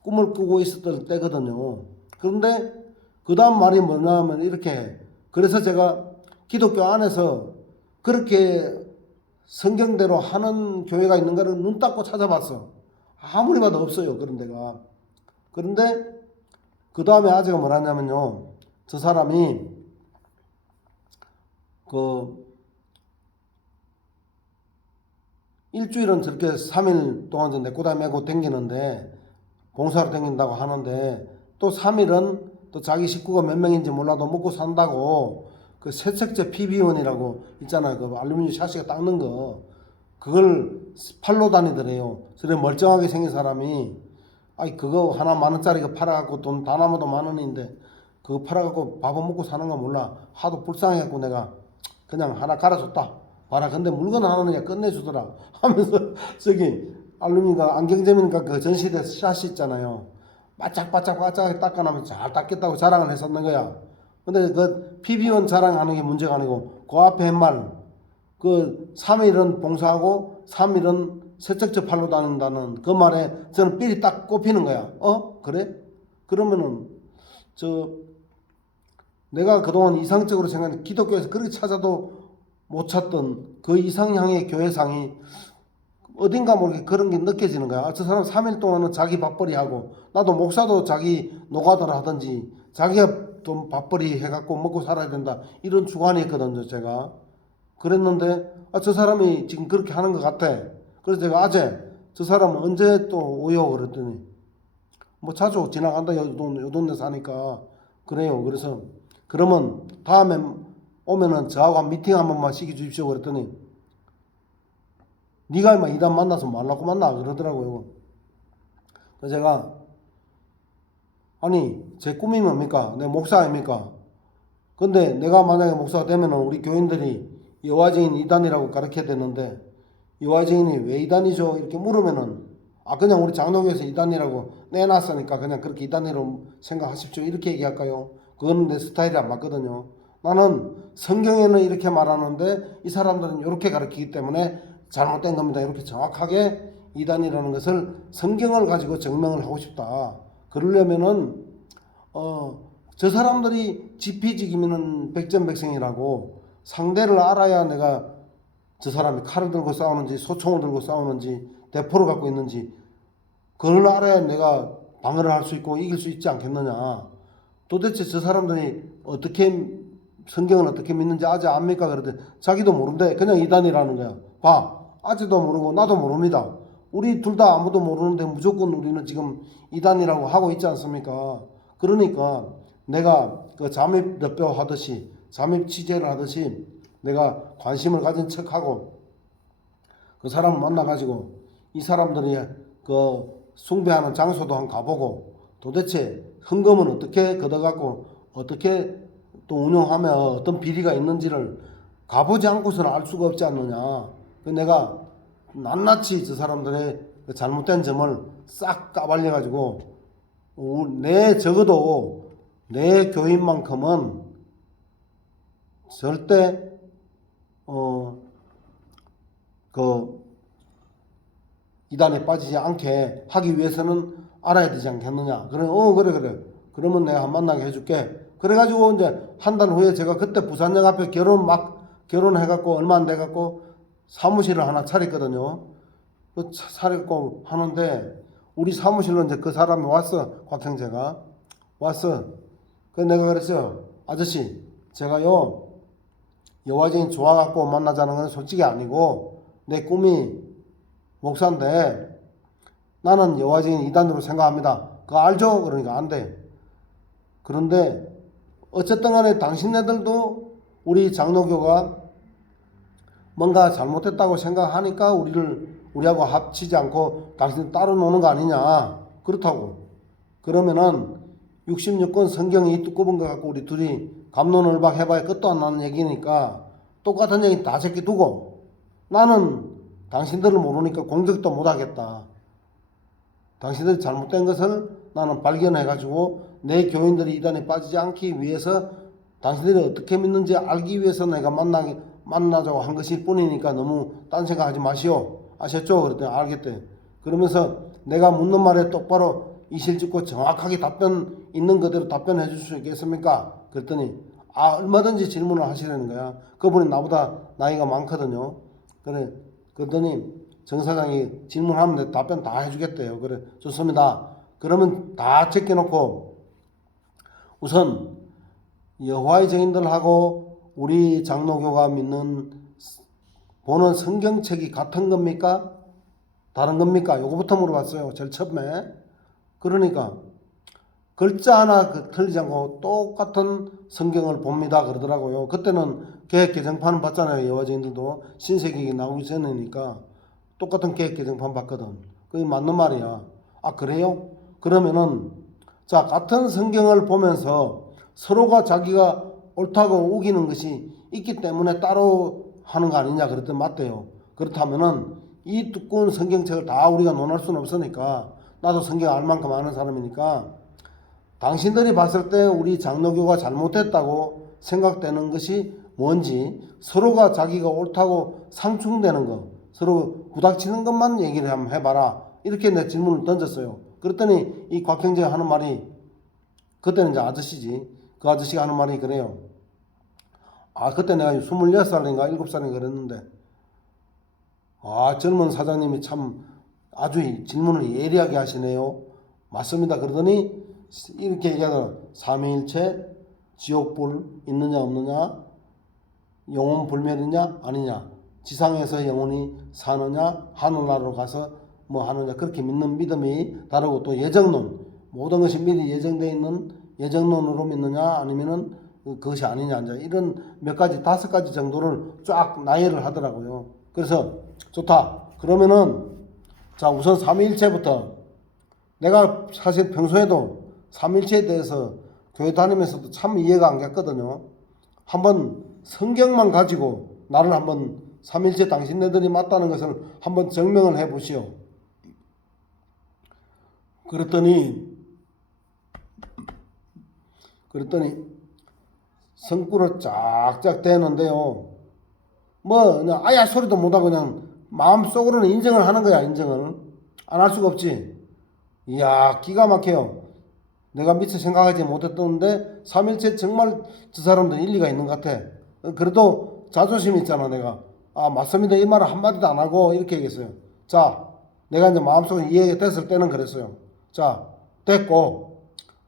꿈을 꾸고 있었던 때거든요. 그런데 그 다음 말이 뭐냐면 이렇게 그래서 제가 기독교 안에서 그렇게 성경대로 하는 교회가 있는가를 눈 닦고 찾아봤어. 아무리 봐도 없어요. 그런 데가. 그런데 그 다음에 아재가 뭐라냐면요. 저 사람이 일주일은 저렇게 3일 동안 내꼬다 메고 댕기는데 봉사로 댕긴다고 하는데 또 3일은 또 자기 식구가 몇 명인지 몰라도 먹고 산다고 그 세척제 PB원이라고 있잖아요. 그 알루미늄 샤시가 닦는 거 그걸 팔로 다니더래요. 그래 멀쩡하게 생긴 사람이 아이 그거 하나 10,000원짜리 그 팔아갖고 돈 다 남아도 10,000원인데 그거 팔아갖고 밥은 먹고 사는 거 몰라. 하도 불쌍해갖고 내가 그냥 하나 갈아줬다. 봐라 근데 물건 하나는 그냥 끝내주더라 하면서 저기 알루미니가 안경점이니까 그 전시대 샷이 있잖아요. 바짝바짝 닦아나면 잘 닦겠다고 자랑을 했었는 거야. 근데 그 PB1 자랑하는 게 문제가 아니고 그 앞에 한 말, 3일은 봉사하고 3일은 세척제 팔로 다닌다는 그 말에 저는 삘이 딱 꼽히는 거야. 그래? 그러면은 내가 그동안 이상적으로 생각한 기독교에서 그렇게 찾아도 못 찾던 그 이상향의 교회상이 어딘가 모르게 그런 게 느껴지는 거야. 저 사람 3일 동안은 자기 밥벌이 하고 나도 목사도 자기 노가다를 하든지 자기가 좀 밥벌이 해갖고 먹고 살아야 된다 이런 주관이 있거든요. 제가 그랬는데 저 사람이 지금 그렇게 하는 것 같아. 그래서 제가 아재 저 사람은 언제 또 오요 그랬더니 뭐 자주 지나간다 요 동네 사니까 그래요. 그래서 그러면 다음에 오면은 저하고 한 미팅 한 번만 시켜주십시오 그랬더니 네가 막 이단 만나서 말라고 만나 그러더라고요. 그래서 제가 아니 제 꿈이 뭡니까? 내 목사 아닙니까? 근데 내가 만약에 목사가 되면은 우리 교인들이 여화증인 이단이라고 가르쳐야 되는데 여화증인이 왜 이단이죠? 이렇게 물으면은 그냥 우리 장로교에서 이단이라고 내놨으니까 그냥 그렇게 이단이라고 생각하십시오 이렇게 얘기할까요? 그거는 내 스타일이 안 맞거든요. 나는 성경에는 이렇게 말하는데 이 사람들은 이렇게 가르치기 때문에 잘못된 겁니다. 이렇게 정확하게 이단이라는 것을 성경을 가지고 증명을 하고 싶다. 그러려면은 저 사람들이 지피지기면은 백전백승이라고 상대를 알아야 내가 저 사람이 칼을 들고 싸우는지 소총을 들고 싸우는지 대포를 갖고 있는지 그걸 알아야 내가 방어를 할 수 있고 이길 수 있지 않겠느냐. 도대체 저 사람들이 어떻게 성경을 어떻게 믿는지 아직 압니까? 그러더니 자기도 모른대. 그냥 이단이라는 거야. 봐. 아직도 모르고 나도 모릅니다. 우리 둘 다 아무도 모르는데 무조건 우리는 지금 이단이라고 하고 있지 않습니까? 그러니까 내가 그 잠입 몇 하듯이 잠입 취재를 하듯이 내가 관심을 가진 척하고 그 사람을 만나가지고 이 사람들이 그 숭배하는 장소도 한번 가보고 도대체 헌금은 어떻게 걷어갖고 어떻게 또 운영하면 어떤 비리가 있는지를 가보지 않고서는 알 수가 없지 않느냐. 내가 낱낱이 저 사람들의 그 잘못된 점을 싹 까발려가지고 적어도 내 교인만큼은 절대 이단에 빠지지 않게 하기 위해서는 알아야 되지 않겠느냐. 그래. 그러면 내가 한 만나게 해줄게. 그래가지고 이제 한 달 후에 제가 그때 부산역 앞에 결혼해갖고 얼마 안 돼갖고 사무실을 하나 차렸거든요. 차렸고 하는데 우리 사무실로 이제 그 사람이 왔어. 곽형제가 왔어. 그래서 내가 그랬어요. 아저씨, 제가요 여화증인 좋아갖고 만나자는 건 솔직히 아니고 내 꿈이 목사인데 나는 여화증인 이단으로 생각합니다. 그거 알죠? 그러니까 안 돼. 그런데 어쨌든 간에 당신네들도 우리 장로교가 뭔가 잘못했다고 생각하니까 우리하고 합치지 않고 당신 따로 노는 거 아니냐. 그렇다고. 그러면은 66권 성경이 두꺼운 거 갖고 우리 둘이 갑론을박 해봐야 끝도 안 나는 얘기니까 똑같은 얘기 다 제끼두고 나는 당신들을 모르니까 공격도 못 하겠다. 당신들이 잘못된 것을 나는 발견해가지고 내 교인들이 이단에 빠지지 않기 위해서 당신들이 어떻게 믿는지 알기 위해서 내가 만나자고 한 것일 뿐이니까 너무 딴 생각하지 마시오. 아셨죠? 그랬더니 알겠대. 그러면서 내가 묻는 말에 똑바로 이실직고 정확하게 답변 있는 그대로 답변해 줄 수 있겠습니까? 그랬더니 얼마든지 질문을 하시라는 거야. 그분이 나보다 나이가 많거든요. 그랬더니 정 사장이 질문하면 내 답변 다 해주겠대요. 그래 좋습니다. 그러면 다 제껴놓고 우선 여호와의 증인들하고 우리 장로교가 보는 성경책이 같은 겁니까? 다른 겁니까? 요거부터 물어봤어요. 제일 처음에. 그러니까 글자 하나 틀리지 않고 똑같은 성경을 봅니다 그러더라고요. 그때는 개혁 개정판을 봤잖아요. 여호와 증인들도 신세기 나오기 전이니까. 똑같은 계획 개정판 봤거든. 그게 맞는 말이야. 아, 그래요? 그러면은 자, 같은 성경을 보면서 서로가 자기가 옳다고 우기는 것이 있기 때문에 따로 하는 거 아니냐 그랬더니 맞대요. 그렇다면은 이 두꺼운 성경책을 다 우리가 논할 수는 없으니까, 나도 성경 알 만큼 아는 사람이니까, 당신들이 봤을 때 우리 장로교가 잘못했다고 생각되는 것이 뭔지, 서로가 자기가 옳다고 상충되는 거, 서로 구닥치는 것만 얘기를 한번 해봐라, 이렇게 내 질문을 던졌어요. 그랬더니 이 곽형제가 하는 말이, 그때는 이제 아저씨지, 그 아저씨가 하는 말이 그래요. 아, 그때 내가 26살인가 7살인가 그랬는데, 아, 젊은 사장님이 참 아주 질문을 예리하게 하시네요. 맞습니다. 그러더니 이렇게 얘기하더라. 삼위일체, 지옥불 있느냐 없느냐, 영혼 불멸이냐 아니냐, 지상에서 영혼이 사느냐, 하늘나라로 가서 뭐 하느냐, 그렇게 믿는 믿음이 다르고, 또 예정론, 모든 것이 미리 예정되어 있는 예정론으로 믿느냐 아니면은 그것이 아니냐, 이제 이런 몇 가지, 5가지 정도를 쫙 나열을 하더라고요. 그래서 좋다. 그러면은 자, 우선 삼위일체부터, 내가 사실 평소에도 삼위일체에 대해서 교회 다니면서도 참 이해가 안 갔거든요. 한번 성경만 가지고 나를 한번 삼위일체 당신네들이 맞다는 것을 한번 증명을 해 보시오. 그랬더니 성구를 쫙쫙 대는데요. 뭐 그냥 아야 소리도 못하고 그냥 마음속으로는 인정을 하는 거야. 인정을 안 할 수가 없지. 이야, 기가 막혀요. 내가 미처 생각하지 못했던데 삼일체 정말 저 사람들 일리가 있는 것 같아. 그래도 자존심 있잖아. 내가 아, 맞습니다 이 말을 한마디도 안 하고 이렇게 얘기했어요. 자, 내가 이제 마음속에 이해가 됐을 때는 그랬어요. 자, 됐고,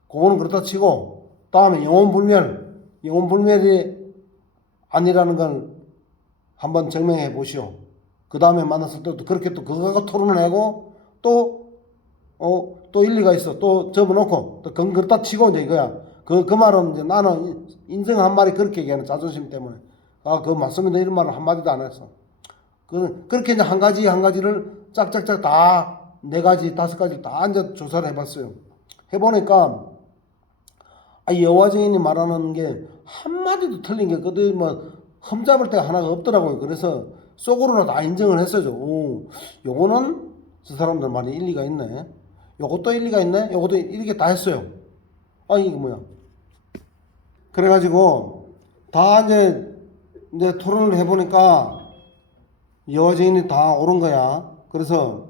그거는 그렇다 치고, 다음에 영혼불멸이 아니라는 걸 한번 증명해 보시오. 그 다음에 만났을 때도 그렇게 또 그거 토론을 하고, 또 일리가 있어. 또 접어놓고, 또 그건 그렇다 치고, 이제 이거야. 그 말은 이제 나는 인정한 말이 그렇게 얘기하는 자존심 때문에. 아, 그거 맞습니다. 이런 말을 한마디도 안 했어. 그렇게 이제 한 가지를 짝짝짝 다, 4가지, 5가지 다 이제 조사를 해봤어요. 해보니까, 아, 여호와 증인이 말하는 게 한마디도 틀린 게 그들 뭐 흠잡을 데가 하나가 없더라고요. 그래서 속으로는 다 인정을 했어요. 오, 요거는 저 사람들 말이 일리가 있네. 요것도 일리가 있네. 요것도 이렇게 다 했어요. 아, 이게 뭐야? 그래가지고 다 이제 토론을 해보니까 여호와 증인이 다 옳은 거야. 그래서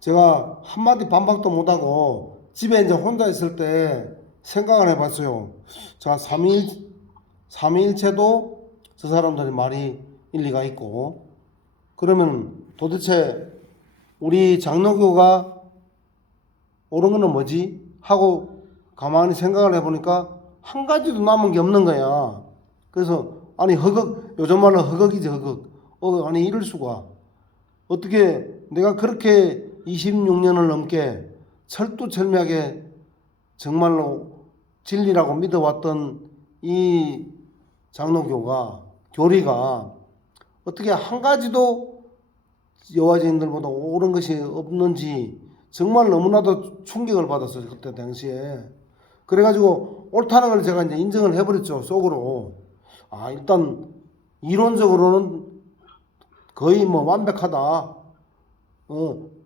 제가 한마디 반박도 못하고 집에 이제 혼자 있을 때 생각을 해봤어요. 자, 삼위일체도 저 사람들의 말이 일리가 있고, 그러면 도대체 우리 장로교가 옳은 거는 뭐지? 하고 가만히 생각을 해보니까 한 가지도 남은 게 없는 거야. 그래서 아니 요즘 말로 허걱이지, 허걱. 아니 이럴 수가. 어떻게 내가 그렇게 26년을 넘게 철두철미하게 정말로 진리라고 믿어왔던 이 장로교가, 교리가 어떻게 한 가지도 여호와 증인들보다 옳은 것이 없는지 정말 너무나도 충격을 받았어요. 그때 당시에. 그래가지고 옳다는 걸 제가 이제 인정을 해버렸죠. 속으로. 아, 일단 이론적으로는 거의 뭐 완벽하다.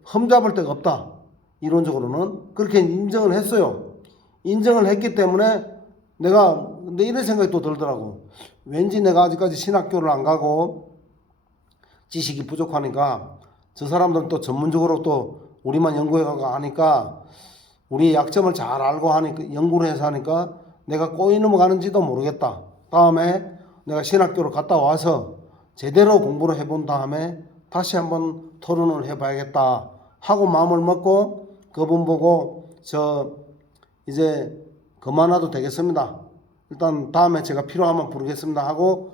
흠잡을 데가 없다. 이론적으로는 그렇게 인정을 했어요. 인정을 했기 때문에 근데 이런 생각이 또 들더라고. 왠지 내가 아직까지 신학교를 안 가고 지식이 부족하니까 저 사람들은 또 전문적으로 또 우리만 연구해가고 하니까, 우리의 약점을 잘 알고 하니까, 연구를 해서 하니까 내가 꼬이 넘어가는지도 모르겠다. 다음에 내가 신학교를 갔다 와서 제대로 공부를 해본 다음에 다시 한번 토론을 해봐야겠다 하고 마음을 먹고, 그분 보고 이제 그만놔도 되겠습니다. 일단 다음에 제가 필요하면 부르겠습니다 하고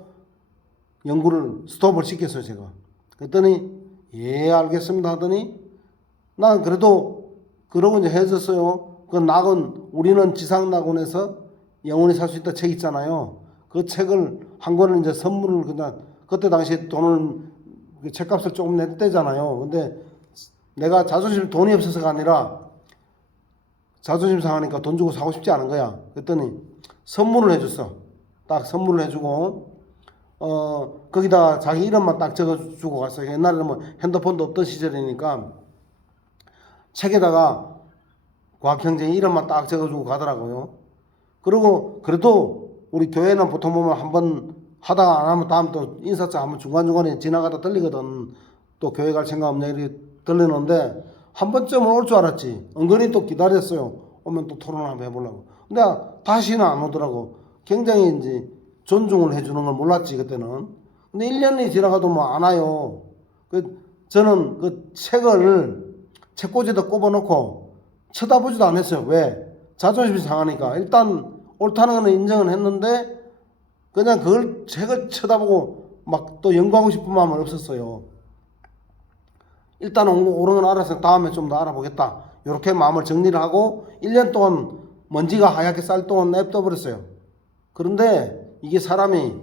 연구를 스톱을 시켰어요. 제가. 그랬더니 예, 알겠습니다 하더니, 난 그래도 그러고 이제 헤어졌어요. 그 낙원, 우리는 지상낙원에서 영원히 살 수 있다 책 있잖아요. 그 책을 한 권을 이제 선물을, 그냥 그때 당시에 돈을 그 책값을 조금 냈대잖아요. 근데 내가 돈이 없어서가 아니라 자존심 상하니까 돈 주고 사고 싶지 않은 거야. 그랬더니 선물을 해줬어. 딱 선물을 해주고 거기다 자기 이름만 딱 적어주고 갔어요. 옛날에는 뭐 핸드폰도 없던 시절이니까 책에다가 과학형제 이름만 딱 적어주고 가더라고요. 그리고 그래도 우리 교회는 보통 보면 한번 하다가 안 하면 다음 또 인사차 한번 중간중간에 지나가다 들리거든. 또 교회 갈 생각 없냐 이렇게 들리는데 한 번쯤은 올 줄 알았지. 은근히 또 기다렸어요. 오면 또 토론 한번 해보려고. 근데 다시는 안 오더라고. 굉장히 이제 존중을 해주는 걸 몰랐지 그때는. 근데 1년이 지나가도 뭐 안 와요. 저는 그 책을 책꽂이에다 꼽아놓고 쳐다보지도 않았어요. 왜? 자존심이 상하니까. 일단 옳다는 거는 인정은 했는데 그냥 그걸 책을 쳐다보고 막 또 연구하고 싶은 마음은 없었어요. 일단 옳은 건 알아서 다음에 좀 더 알아보겠다. 이렇게 마음을 정리를 하고 1년 동안 먼지가 하얗게 쌓일 동안 냅둬버렸어요. 그런데 이게 사람이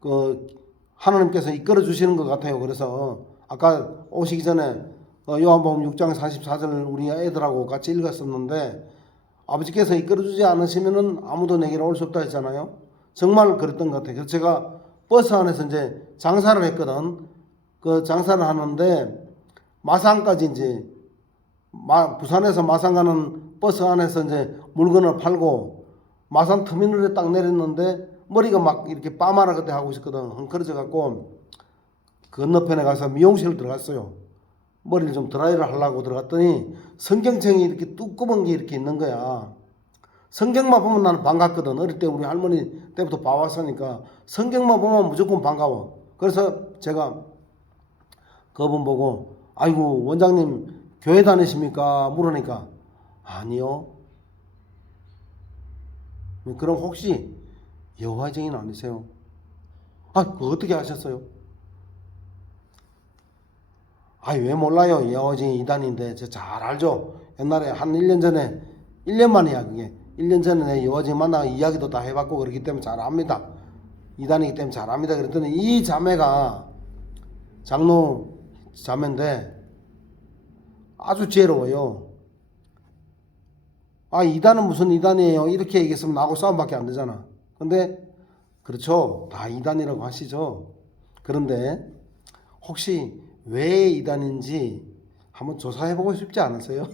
그 하나님께서 이끌어 주시는 것 같아요. 그래서 아까 오시기 전에 요한복음 6장 44절을 우리 애들하고 같이 읽었었는데 아버지께서 이끌어 주지 않으시면은 아무도 내게로 올 수 없다 했잖아요. 정말 그랬던 것 같아요. 그래서 제가 버스 안에서 이제 장사를 했거든. 그 장사를 하는데 마산까지 이제 부산에서 마산 가는 버스 안에서 이제 물건을 팔고 마산 터미널에 딱 내렸는데 머리가 막 이렇게 빠마라 그때 하고 있었거든. 헝클어져 갖고 건너편에 가서 미용실을 들어갔어요. 머리를 좀 드라이를 하려고 들어갔더니 성경책이 이렇게 두꺼운 게 이렇게 있는 거야. 성경만 보면 나는 반갑거든. 어릴 때 우리 할머니 때부터 봐왔으니까 성경만 보면 무조건 반가워. 그래서 제가 그분 보고 아이고 원장님 교회 다니십니까? 물으니까 아니요. 그럼 혹시 여호와의 증인 아니세요? 아, 그거 어떻게 하셨어요? 아, 왜 몰라요? 여호와의 증인 이단인데 저 잘 알죠. 옛날에 한 1년 전에 1년 만이야 그게. 1년 전에 내 여호와의 증인 만나고 이야기도 다 해봤고 그렇기 때문에 잘 압니다. 이단이기 때문에 잘 압니다. 그랬더니 이 자매가 장로 자매인데 아주 지혜로워요. 아, 이단은 무슨 이단이에요? 이렇게 얘기했으면 나하고 싸움밖에 안 되잖아. 근데 그렇죠. 다 이단이라고 하시죠. 그런데 혹시 왜 이단인지 한번 조사해보고 싶지 않으세요?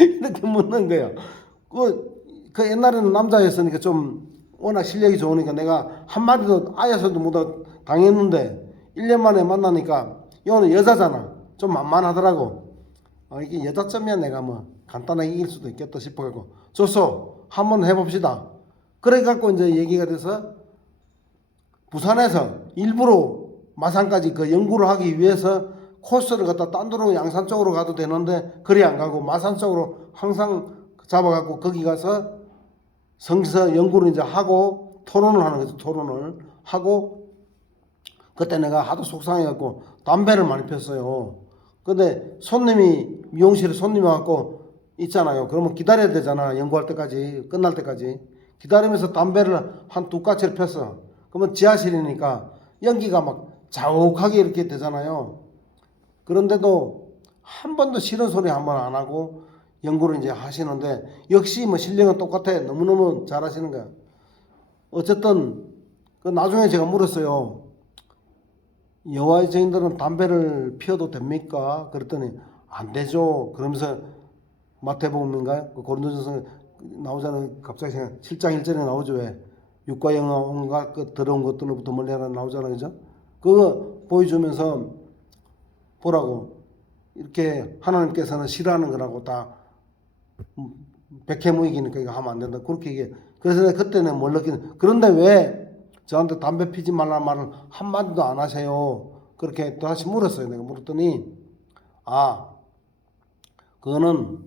이렇게 묻는 거야. 그 옛날에는 남자였으니까 좀 워낙 실력이 좋으니까 내가 한마디도 아야서도 못 당했는데 1년 만에 만나니까 이거는 여자잖아. 좀 만만하더라고. 이게 여자점이야 내가 뭐 간단하게 이길 수도 있겠다 싶어가지고 좋소 한번 해봅시다. 그래갖고 이제 얘기가 돼서 부산에서 일부러 마산까지 그 연구를 하기 위해서 코스를 갖다 딴 데로 양산 쪽으로 가도 되는데 그리 안 가고 마산 쪽으로 항상 잡아갖고 거기 가서 성서 연구를 이제 하고 토론을 하는 거죠. 토론을 하고 그때 내가 하도 속상해갖고 담배를 많이 폈어요. 근데 미용실에 손님이 와갖고 있잖아요. 그러면 기다려야 되잖아. 연구할 때까지, 끝날 때까지. 기다리면서 담배를 한 두 까치를 폈어. 그러면 지하실이니까 연기가 막 자욱하게 이렇게 되잖아요. 그런데도 한 번도 싫은 소리 한 번 안 하고 연구를 이제 하시는데 역시 뭐 실력은 똑같아. 너무너무 잘하시는 거야. 어쨌든 그 나중에 제가 물었어요. 여호와의 증인들은 담배를 피워도 됩니까? 그랬더니 안 되죠. 그러면서 마태복음인가요? 그 고린도전서 나오잖아요. 갑자기 생각 7장 1절에 나오죠. 왜? 육과 영과 온갖 그 더러운 것들로부터 멀리하라 나오잖아요. 그죠? 그거 보여주면서 보라고. 이렇게 하나님께서는 싫어하는 거라고 다 백해무익이니까 이거 하면 안 된다. 그렇게 얘기해. 그래서 내가 그때는 뭘 느끼는. 그런데 왜 저한테 담배 피지 말라는 말을 한마디도 안 하세요? 그렇게 다시 물었어요. 내가 물었더니 그거는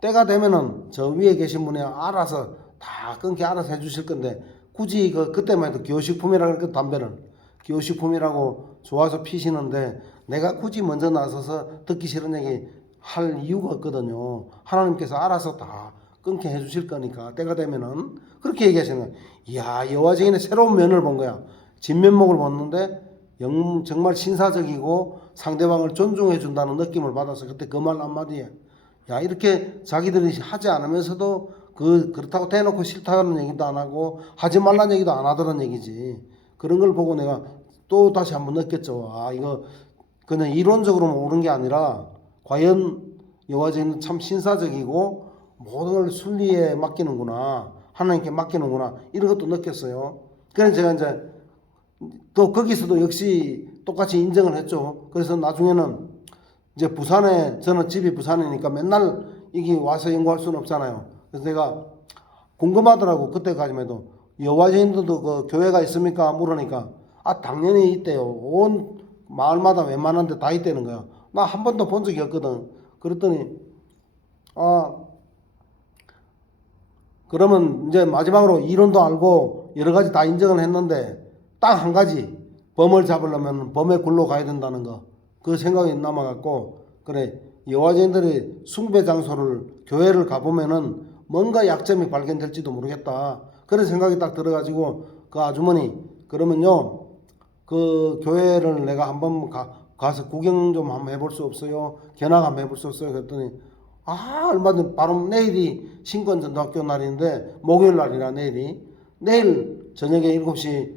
때가 되면은 저 위에 계신 분이 알아서 다 끊게 알아서 해주실 건데 굳이 그때만 해도 기호식품이라고 그랬거든. 담배를 기호식품이라고 좋아서 피시는데 내가 굳이 먼저 나서서 듣기 싫은 얘기 할 이유가 없거든요. 하나님께서 알아서 다 끊게 해주실 거니까 때가 되면은 그렇게 얘기하시는 거야. 이야, 여호와 증인의 새로운 면을 본 거야. 진면목을 봤는데 정말 신사적이고 상대방을 존중해 준다는 느낌을 받아서 그때 그 말 한마디에 야 이렇게 자기들이 하지 않으면서도 그렇다고 대놓고 싫다는 얘기도 안 하고 하지 말라는 얘기도 안 하더란 얘기지. 그런 걸 보고 내가 또 다시 한번 느꼈죠. 아 이거 그냥 이론적으로 옳은 게 아니라 과연 여호와제는 참 신사적이고 모든 걸 순리에 맡기는구나, 하나님께 맡기는구나 이런 것도 느꼈어요. 그래서 제가 이제 또 거기서도 역시 똑같이 인정을 했죠. 그래서 나중에는 이제 부산에 저는 집이 부산이니까 맨날 여기 와서 연구할 수는 없잖아요. 그래서 내가 궁금하더라고. 그때까지만 해도 여호와제인들도 그 교회가 있습니까? 물으니까 아 당연히 있대요. 온 마을마다 웬만한 데 다 있다는 거야. 나 한 번도 본 적이 없거든. 그랬더니 아 그러면 이제 마지막으로 이론도 알고 여러 가지 다 인정을 했는데 딱 한 가지 범을 잡으려면 범의 굴로 가야 된다는 거 그 생각이 남아갖고 그래 여호와제인들이 숭배 장소를 교회를 가보면은 뭔가 약점이 발견될지도 모르겠다 그런 생각이 딱 들어가지고 그 아주머니 그러면요 그 교회를 내가 한번 가서 구경 좀 한번 해볼 수 없어요? 견학 한번 해볼 수 없어요? 그랬더니 아 얼마 전 바로 내일이 신권전도학교 날인데 목요일 날이라 내일 저녁에 7시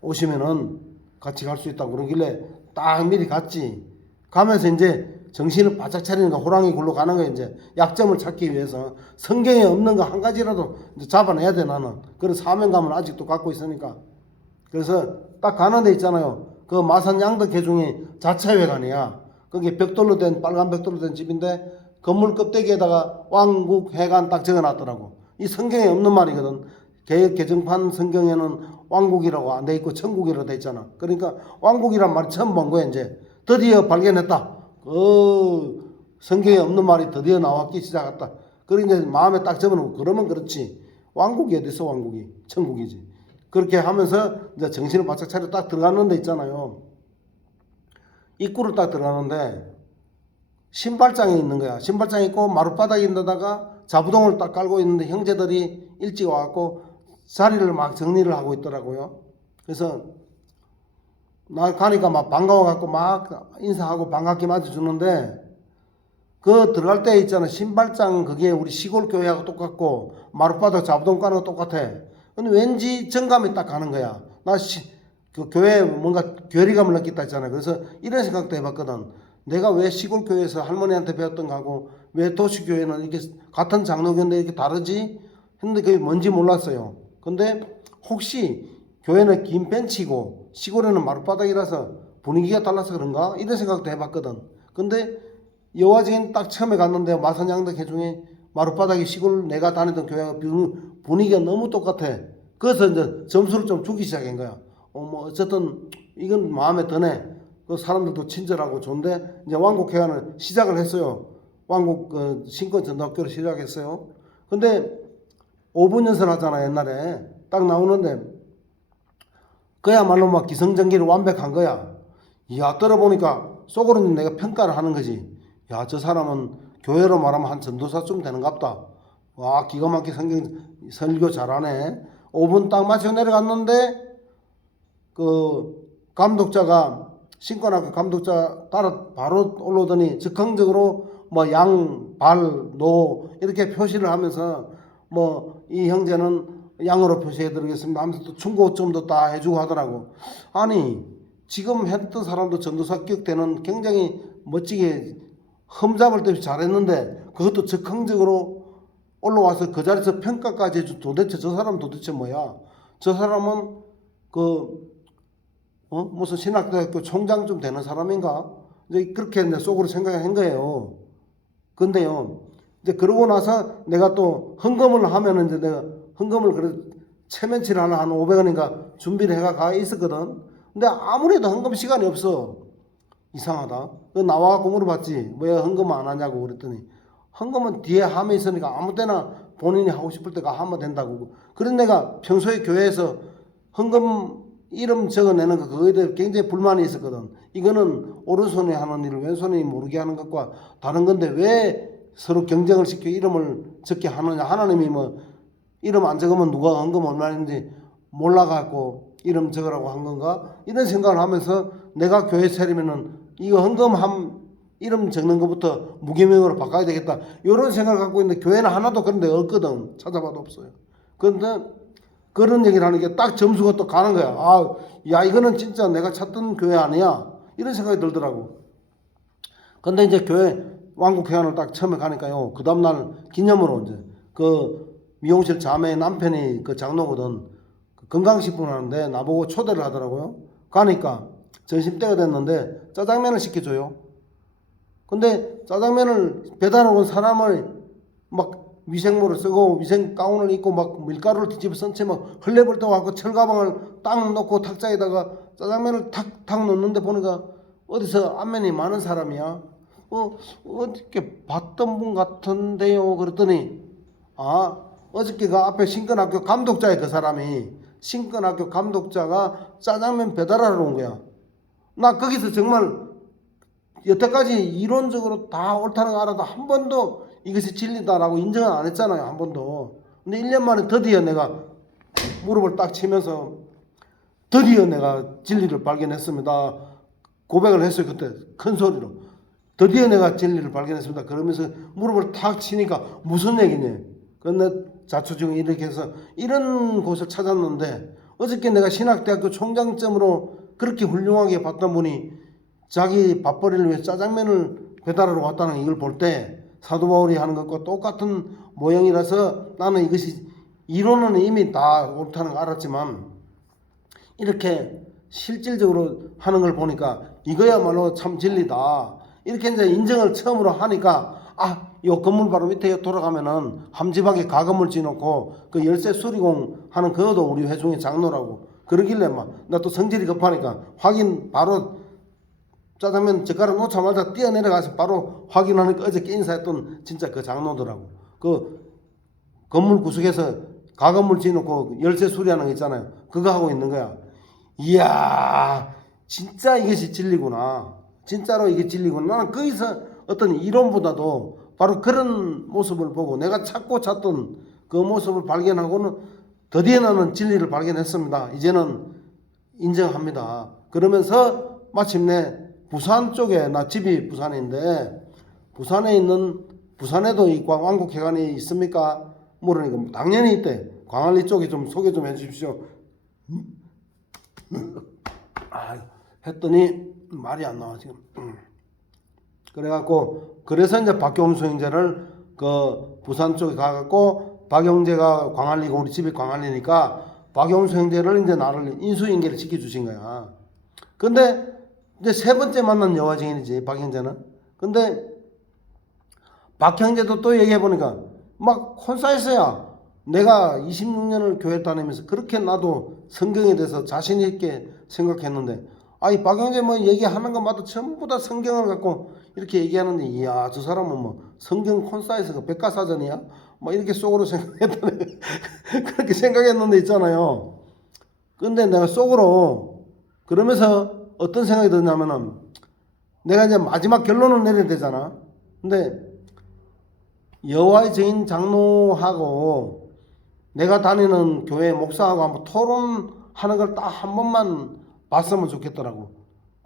오시면은 같이 갈 수 있다고 그러길래 딱 미리 갔지. 가면서 이제 정신을 바짝 차리니까 호랑이 굴로 가는 거야. 이제 약점을 찾기 위해서 성경에 없는 거 한 가지라도 이제 잡아내야 돼 나는. 그런 사명감을 아직도 갖고 있으니까. 그래서 딱 가는 데 있잖아요. 그 마산 양덕회 중에 자차회관이야. 거기 벽돌로 된 빨간 벽돌로 된 집인데 건물 껍데기에다가 왕국회관 딱 적어놨더라고. 이 성경에 없는 말이거든. 개역 개정판 성경에는 왕국이라고 안 돼 있고 천국이라고 돼 있잖아. 그러니까 왕국이란 말이 처음 본 거야 이제. 드디어 발견했다. 성경에 없는 말이 드디어 나왔기 시작했다. 그래 이제 마음에 딱 적어놓고 그러면 그렇지. 왕국이 어디서 왕국이 천국이지. 그렇게 하면서 이제 정신을 바짝 차려 딱 들어가는 데 있잖아요. 입구를 딱 들어가는데 신발장이 있는 거야. 신발장이 있고 마룻바닥인데다가 자부동을 딱 깔고 있는데 형제들이 일찍 와갖고 자리를 막 정리를 하고 있더라고요. 그래서 나 가니까 막 반가워갖고 막 인사하고 반갑게 맞아주는데 그 들어갈 때 있잖아. 신발장 그게 우리 시골 교회하고 똑같고 마룻바닥 자부동 까는 거 똑같아. 근데 왠지 정감이 딱 가는 거야. 그 교회에 뭔가 괴리감을 느꼈다 했잖아. 그래서 이런 생각도 해봤거든. 내가 왜 시골 교회에서 할머니한테 배웠던 거하고 왜 도시 교회는 이렇게 같은 장로교인데 이렇게 다르지? 했는데 그게 뭔지 몰랐어요. 근데 혹시 교회는 긴 벤치고 시골에는 마룻바닥이라서 분위기가 달라서 그런가? 이런 생각도 해봤거든. 근데 여호와제인 딱 처음에 갔는데 마산 양덕회 중에 마룻바닥이 시골 내가 다니던 교회가 분위기가 너무 똑같아. 그래서 이제 점수를 좀 주기 시작한 거야. 뭐 어쨌든 이건 마음에 드네. 그 사람들도 친절하고 좋은데 이제 왕국회관을 시작을 했어요. 왕국 신권전도학교를 시작했어요. 근데 5분 연설하잖아 옛날에 딱 나오는데 그야말로 막 기성전기를 완벽한 거야. 이야 들어보니까 속으로는 내가 평가를 하는 거지. 야 저 사람은 교회로 말하면 한 전도사쯤 되는갑다. 와 기가 막히게 성경 설교 잘하네. 5분 딱 마치고 내려갔는데 그 감독자가 신권학교 감독자 따라 바로 올라오더니 즉흥적으로 뭐 양, 발, 노 이렇게 표시를 하면서 뭐 이 형제는 양으로 표시해 드리겠습니다 하면서 또 충고점도 다 해주고 하더라고. 아니 지금 했던 사람도 전도사 합격되는 굉장히 멋지게 흠잡을 데 없이 잘했는데 그것도 즉흥적으로 올라와서 그 자리에서 평가까지 해주. 도대체 저 사람은 도대체 뭐야? 저 사람은 무슨 신학대학교 총장 좀 되는 사람인가? 이제 그렇게 내 속으로 생각한 거예요. 근데요, 이제 그러고 나서 내가 또 헌금을 하면은 이제 내가 헌금을 그래 체면치를 하나 한 500원인가 준비를 해가 가 있었거든. 근데 아무래도 헌금 시간이 없어. 이상하다. 그 나와갖고 물어봤지. 왜 헌금 안 하냐고 그랬더니 헌금은 뒤에 함이 있으니까 아무 때나 본인이 하고 싶을 때가 하면 된다고. 그런 내가 평소에 교회에서 헌금 이름 적어내는 거 그거에 대해 굉장히 불만이 있었거든. 이거는 오른손이 하는 일을 왼손이 모르게 하는 것과 다른 건데 왜 서로 경쟁을 시켜 이름을 적게 하느냐. 하나님이 뭐 이름 안 적으면 누가 헌금 얼마인지 몰라갖고 이름 적으라고 한 건가? 이런 생각을 하면서 내가 교회 차리면은 이거 헌금함 이름 적는 것부터 무기명으로 바꿔야 되겠다. 이런 생각을 갖고 있는데 교회는 하나도 그런 데 없거든. 찾아봐도 없어요. 그런데 그런 얘기를 하는 게 딱 점수가 또 가는 거야. 아, 야, 이거는 진짜 내가 찾던 교회 아니야. 이런 생각이 들더라고. 근데 이제 교회 왕국회관을 딱 처음에 가니까요. 그 다음날 기념으로 이제 그 미용실 자매 남편이 그 장로거든. 건강식품 하는데 나보고 초대를 하더라고요. 가니까 점심때가 됐는데 짜장면을 시켜줘요. 근데 짜장면을 배달 온 사람을 막 위생모를 쓰고 위생 가운을 입고 막 밀가루를 뒤집어 쓴 채 막 헐레벌떡 하고 철가방을 딱 놓고 탁자에다가 짜장면을 탁탁 놓는데 보니까 어디서 안면이 많은 사람이야. 어저께 봤던 분 같은데요. 그랬더니 어저께 그 앞에 신권학교 감독자의 그 사람이 신권학교 감독자가 짜장면 배달하러 온 거야. 나 거기서 정말 여태까지 이론적으로 다 옳다는 거 알아도 한 번도 이것이 진리다라고 인정은 안 했잖아요. 한 번도. 근데 1년 만에 드디어 내가 무릎을 딱 치면서 드디어 내가 진리를 발견했습니다. 고백을 했어요. 그때 큰 소리로. 드디어 내가 진리를 발견했습니다. 그러면서 무릎을 탁 치니까 무슨 얘기냐. 근데 자초지종 이렇게 해서 이런 곳을 찾았는데 어저께 내가 신학대학교 총장점으로 그렇게 훌륭하게 봤던 분이 자기 밥벌이를 위해 짜장면을 배달하러 왔다는 이걸 볼 때 사도 바울이 하는 것과 똑같은 모형이라서 나는 이것이 이론은 이미 다 옳다는 걸 알았지만 이렇게 실질적으로 하는 걸 보니까 이거야말로 참 진리다. 이렇게 이제 인정을 처음으로 하니까 요 건물 바로 밑에 돌아가면은 함지박에 가건물 지놓고 그 열쇠 수리공 하는 그것도 우리 회중의 장로라고 그러길래 막 나 또 성질이 급하니까 확인 바로 짜장면 젓가락 놓자마자 뛰어내려가서 바로 확인하니까 어저께 인사했던 진짜 그 장로더라고. 그 건물 구석에서 가건물 지놓고 열쇠 수리하는 거 있잖아요. 그거 하고 있는 거야. 이야, 진짜 이것이 진리구나. 진짜로 이게 진리구나. 나는 거기서 어떤 이론보다도 바로 그런 모습을 보고 내가 찾던 그 모습을 발견하고는 드디어 나는 진리를 발견했습니다. 이제는 인정합니다. 그러면서 마침내 부산 쪽에 나 집이 부산인데 부산에 있는 부산에도 이 왕국회관이 있습니까? 물으니까 당연히 있대. 광안리 쪽에 좀 소개 좀 해주십시오. 했더니 말이 안 나와 지금. 그래갖고 그래서 이제 박경수 형제를 그 부산 쪽에 가갖고 박 형제가 광안리고 우리 집이 광안리니까 박경수 형제를 이제 나를 인수인계를 시켜주신 거야. 근데 이제 세 번째 만난 여화 증인이지 박 형제는. 근데 박 형제도 또 얘기해 보니까 막 콘사이스야. 내가 26년을 교회 다니면서 그렇게 나도 성경에 대해서 자신 있게 생각했는데 이 박 형제 뭐 얘기하는 것마다 전부 다 성경을 갖고 이렇게 얘기하는데 이야 저 사람은 뭐 성경 콘사이스가 백과사전이야? 뭐 이렇게 속으로 생각했다네. 그렇게 생각했는데 있잖아요. 근데 내가 속으로 그러면서 어떤 생각이 드냐면은 내가 이제 마지막 결론을 내려야 되잖아. 근데 여호와의 증인 장로하고 내가 다니는 교회 목사하고 한번 토론하는 걸 딱 한 번만 봤으면 좋겠더라고.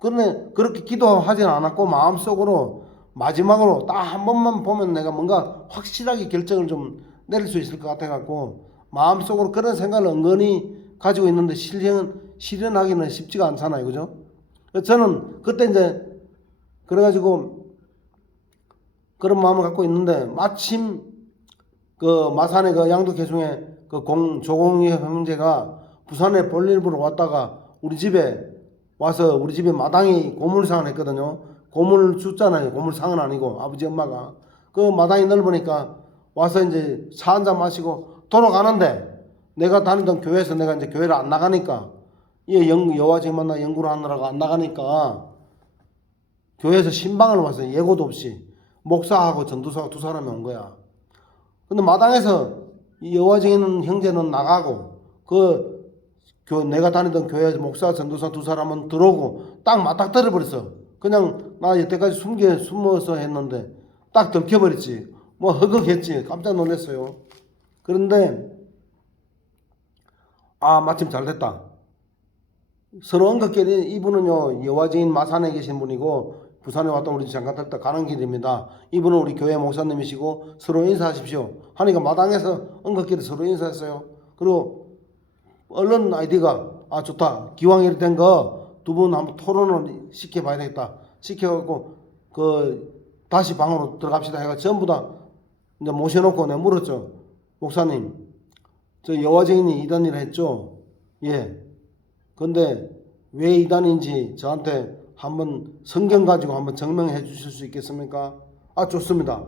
그런데 그렇게 기도하지는 않았고 마음속으로 마지막으로 딱 한 번만 보면 내가 뭔가 확실하게 결정을 좀 내릴 수 있을 것 같아갖고 마음속으로 그런 생각을 은근히 가지고 있는데 실현하기는 쉽지가 않잖아요. 그죠? 저는 그때 이제 그래가지고 그런 마음을 갖고 있는데 마침 그 마산의 그 양도계중에 그 조공희 형제가 부산에 볼일 보러 왔다가 우리 집에 와서 우리 집에 마당이 고물상을 했거든요. 고물 줬잖아요. 고물상은 아니고 아버지 엄마가 그 마당이 넓으니까 와서 이제 차 한잔 마시고 돌아가는데 내가 다니던 교회에서 내가 이제 교회를 안 나가니까 여호와 증인 만나 연구를 하느라고 안 나가니까 교회에서 신방을 와서 예고도 없이 목사하고 전도사하고 두 사람이 온 거야. 근데 마당에서 여호와 증인 형제는 나가고 내가 다니던 교회 목사 전도사 두 사람은 들어오고 딱 맞닥뜨려 버렸어. 그냥 나 여태까지 숨어서 했는데 딱 들켜버렸지. 뭐 허걱했지. 깜짝 놀랐어요. 그런데 마침 잘 됐다. 서로 언급끼리 이분은요 여화지인 마산에 계신 분이고 부산에 왔다 우리 잠깐 들다 가는 길입니다. 이분은 우리 교회 목사님이시고 서로 인사하십시오. 하니까 마당에서 언급끼리 서로 인사했어요. 그리고 얼른 아이디가 아 좋다. 기왕 이렇게 된 거 두 분 한번 토론을 시켜봐야 되겠다. 시켜갖고 다시 방으로 들어갑시다 해가 전부 다 이제 모셔놓고 내가 물었죠. 목사님 저 여화증인이 이단이라 했죠. 예. 근데 왜 이단인지 저한테 한번 성경 가지고 한번 증명해 주실 수 있겠습니까? 아 좋습니다.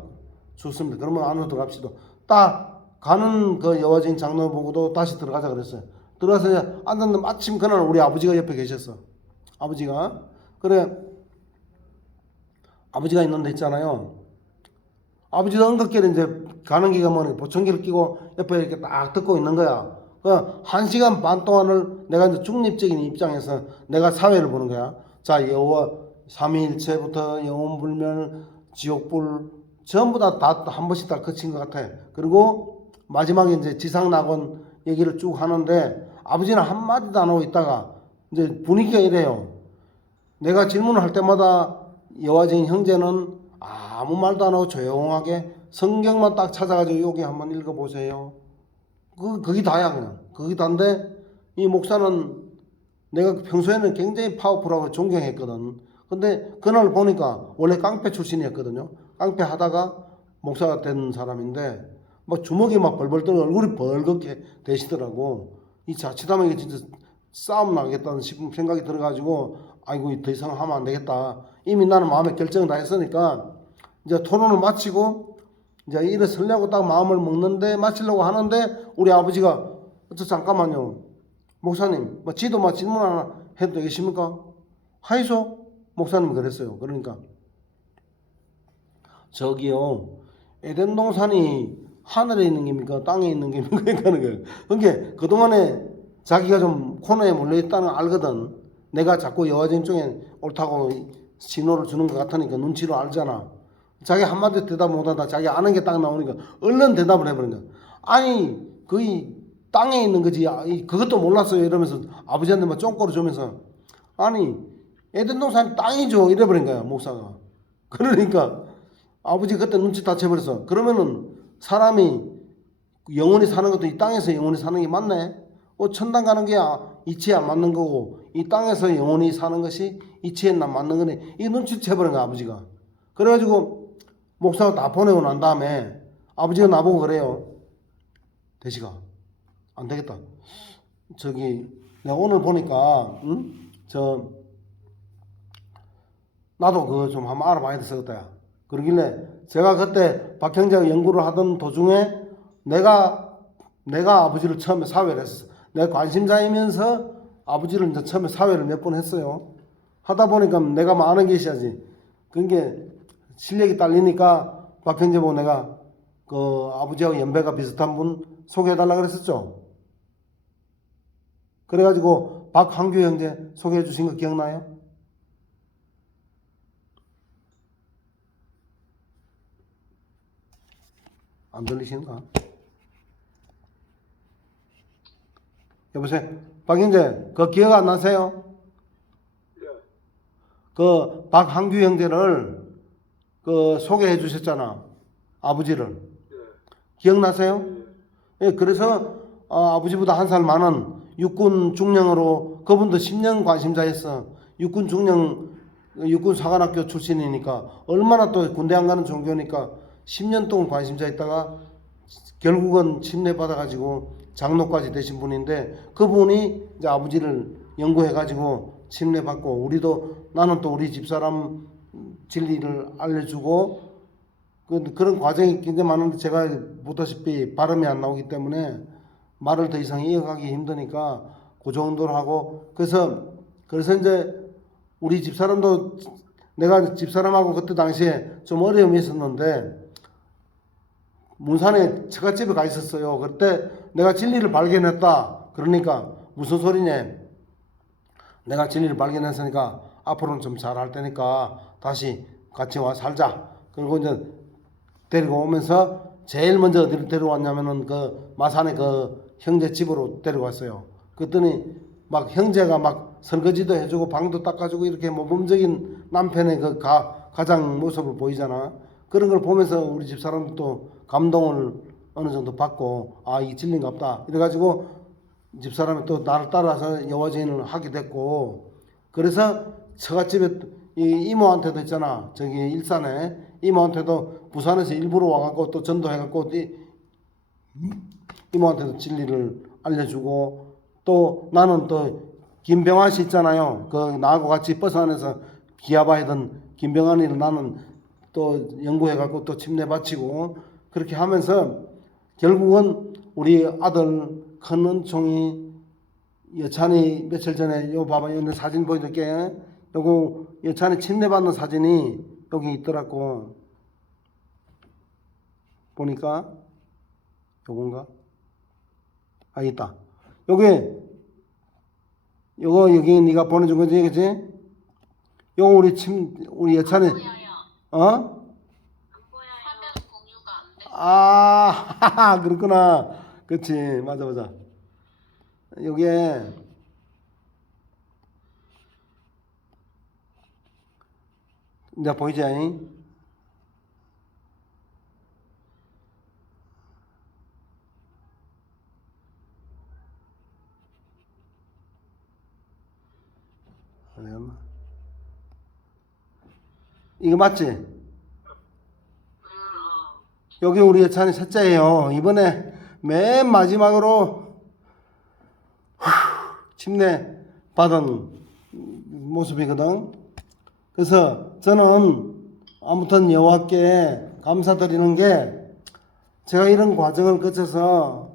좋습니다. 그러면 안으로 들어갑시다. 딱 가는 그 여화증인 장로 보고도 다시 들어가자 그랬어요. 들어가서 앉았는데 마침 그날 우리 아버지가 옆에 계셨어. 아버지가 그래 아버지가 있는데 있잖아요. 아버지도 언급길에 이제 가는 길가 뭐니 보청기를 끼고 옆에 이렇게 딱 듣고 있는 거야. 그 1시간 반 동안을 내가 이제 중립적인 입장에서 내가 사회를 보는 거야. 자, 여호와 삼위일체부터 영혼불멸, 지옥불 전부 다 한 번씩 다 거친 것 같아. 그리고 마지막에 이제 지상낙원 얘기를 쭉 하는데 아버지는 한마디도 안 하고 있다가 이제 분위기가 이래요. 내가 질문을 할 때마다 여화쟁이 형제는 아무 말도 안 하고 조용하게 성경만 딱 찾아가지고 여기 한번 읽어보세요. 그게 다야 그냥. 그게 다인데 이 목사는 내가 평소에는 굉장히 파워풀하고 존경했거든. 근데 그날 보니까 원래 깡패 출신이었거든요. 깡패 하다가 목사가 된 사람인데 막 주먹이 막 벌벌 떨고 얼굴이 벌겋게 되시더라고. 이 자칫하면 이게 진짜 싸움 나겠다는 생각이 들어가지고 아이고 더 이상 하면 안 되겠다. 이미 나는 마음에 결정을 다 했으니까 이제 토론을 마치고 이제 일어서려고 딱 마음을 먹는데 마치려고 하는데 우리 아버지가 잠깐만요. 목사님 뭐 지도 막 질문 하나 해도 되겠습니까? 하이소? 목사님 그랬어요. 그러니까 저기요 에덴 동산이 하늘에 있는 겁니까? 땅에 있는 겁니까? 그러니까 거예요. 그러니까 그동안에 자기가 좀 코너에 몰려있다는 걸 알거든. 내가 자꾸 여화진 쪽에 옳다고 신호를 주는 것 같으니까 눈치로 알잖아. 자기 한마디 대답 못하다 자기 아는 게 딱 나오니까 얼른 대답을 해버린 거야. 아니 거의 땅에 있는 거지 그것도 몰랐어요 이러면서 아버지한테 막 쫑꼬를 주면서 아니 에덴 동산이 땅이죠 이래버린 거야 목사가. 그러니까 아버지 그때 눈치 다 채버렸어. 그러면은 사람이 영원히 사는 것도 이 땅에서 영원히 사는 게 맞네. 천당 가는 게 이치에 안 맞는 거고 이 땅에서 영원히 사는 것이 이치에 안 맞는 거네. 이 눈치 채버린 거야 아버지가. 그래가지고 목사가 다 보내고 난 다음에 아버지가 나보고 그래요. 대시가 안 되겠다. 저기 내가 오늘 보니까 나도 그거 좀 한번 알아봐야 되겠다. 그러길래 제가 그때 박 형제가 연구를 하던 도중에 내가 아버지를 처음에 사회를 했었어. 내가 관심자이면서 아버지를 이제 처음에 사회를 몇 번 했어요. 하다 보니까 내가 많은 게 있어야지. 그게 실력이 딸리니까 박 형제 보고 내가 그 아버지하고 연배가 비슷한 분 소개해달라고 그랬었죠. 그래가지고 박항규 형제 소개해 주신 거 기억나요? 안 들리시는가? 여보세요? 박 형제, 그 기억 안 나세요? 예. 그 박항규 형제를 그 소개해 주셨잖아. 아버지를. 예. 기억나세요? 예, 그래서 아버지보다 한 살 많은 육군 중령으로 그분도 10년 관심자였어. 육군 중령 육군 사관학교 출신이니까 얼마나 또 군대 안 가는 종교니까 10년 동안 관심자 있다가 결국은 침례 받아가지고 장로까지 되신 분인데 그분이 이제 아버지를 연구해가지고 침례 받고 나는 또 우리 집사람 진리를 알려주고 그런 과정이 굉장히 많은데 제가 보다시피 발음이 안 나오기 때문에 말을 더 이상 이어가기 힘드니까 그 정도로 하고 그래서 이제 우리 집사람도 내가 집사람하고 그때 당시에 좀 어려움이 있었는데 문산에 처갓집에 가 있었어요. 그때 내가 진리를 발견했다. 그러니까 무슨 소리냐? 내가 진리를 발견했으니까 앞으로는 좀 잘할 테니까 다시 같이 와 살자. 그리고 이제 데리고 오면서 제일 먼저 어디로 데려왔냐면은 그 마산에 그 형제 집으로 데려갔어요. 그랬더니 막 형제가 막 설거지도 해주고 방도 닦아주고 이렇게 모범적인 남편의 그 가장 모습을 보이잖아. 그런 걸 보면서 우리 집 사람도 감동을 어느 정도 받고 아 이 진리인가 보다 이래가지고 집사람이 또 나를 따라서 여화제인을 하게 됐고 그래서 처갓집에 이 이모한테도 있잖아 저기 일산에 이모한테도 부산에서 일부러 와갖고 또 전도해갖고 이모한테도 진리를 알려주고 또 나는 또 김병환 씨 있잖아요 그 나하고 같이 버스 안에서 기아바이던 김병환이를 나는 또 연구해갖고 또 침례 바치고 그렇게 하면서 결국은 우리 아들 큰 은총이 여찬이 며칠 전에 요 봐봐 요 사진 보여줄게 요거 여찬이 침례 받는 사진이 여기 있더라고 보니까 요건가 아 있다 요게 요거 여기 네가 보내준 거지 그치 요거 우리 여찬이 어? 아, 그렇구나. 그렇지. 맞아, 맞아. 요게, 이제 보이지? 이거 맞지? 여기 우리 예찬이 셋째예요. 이번에 맨 마지막으로 침례 받은 모습이거든. 그래서 저는 아무튼 여호와께 감사드리는 게 제가 이런 과정을 거쳐서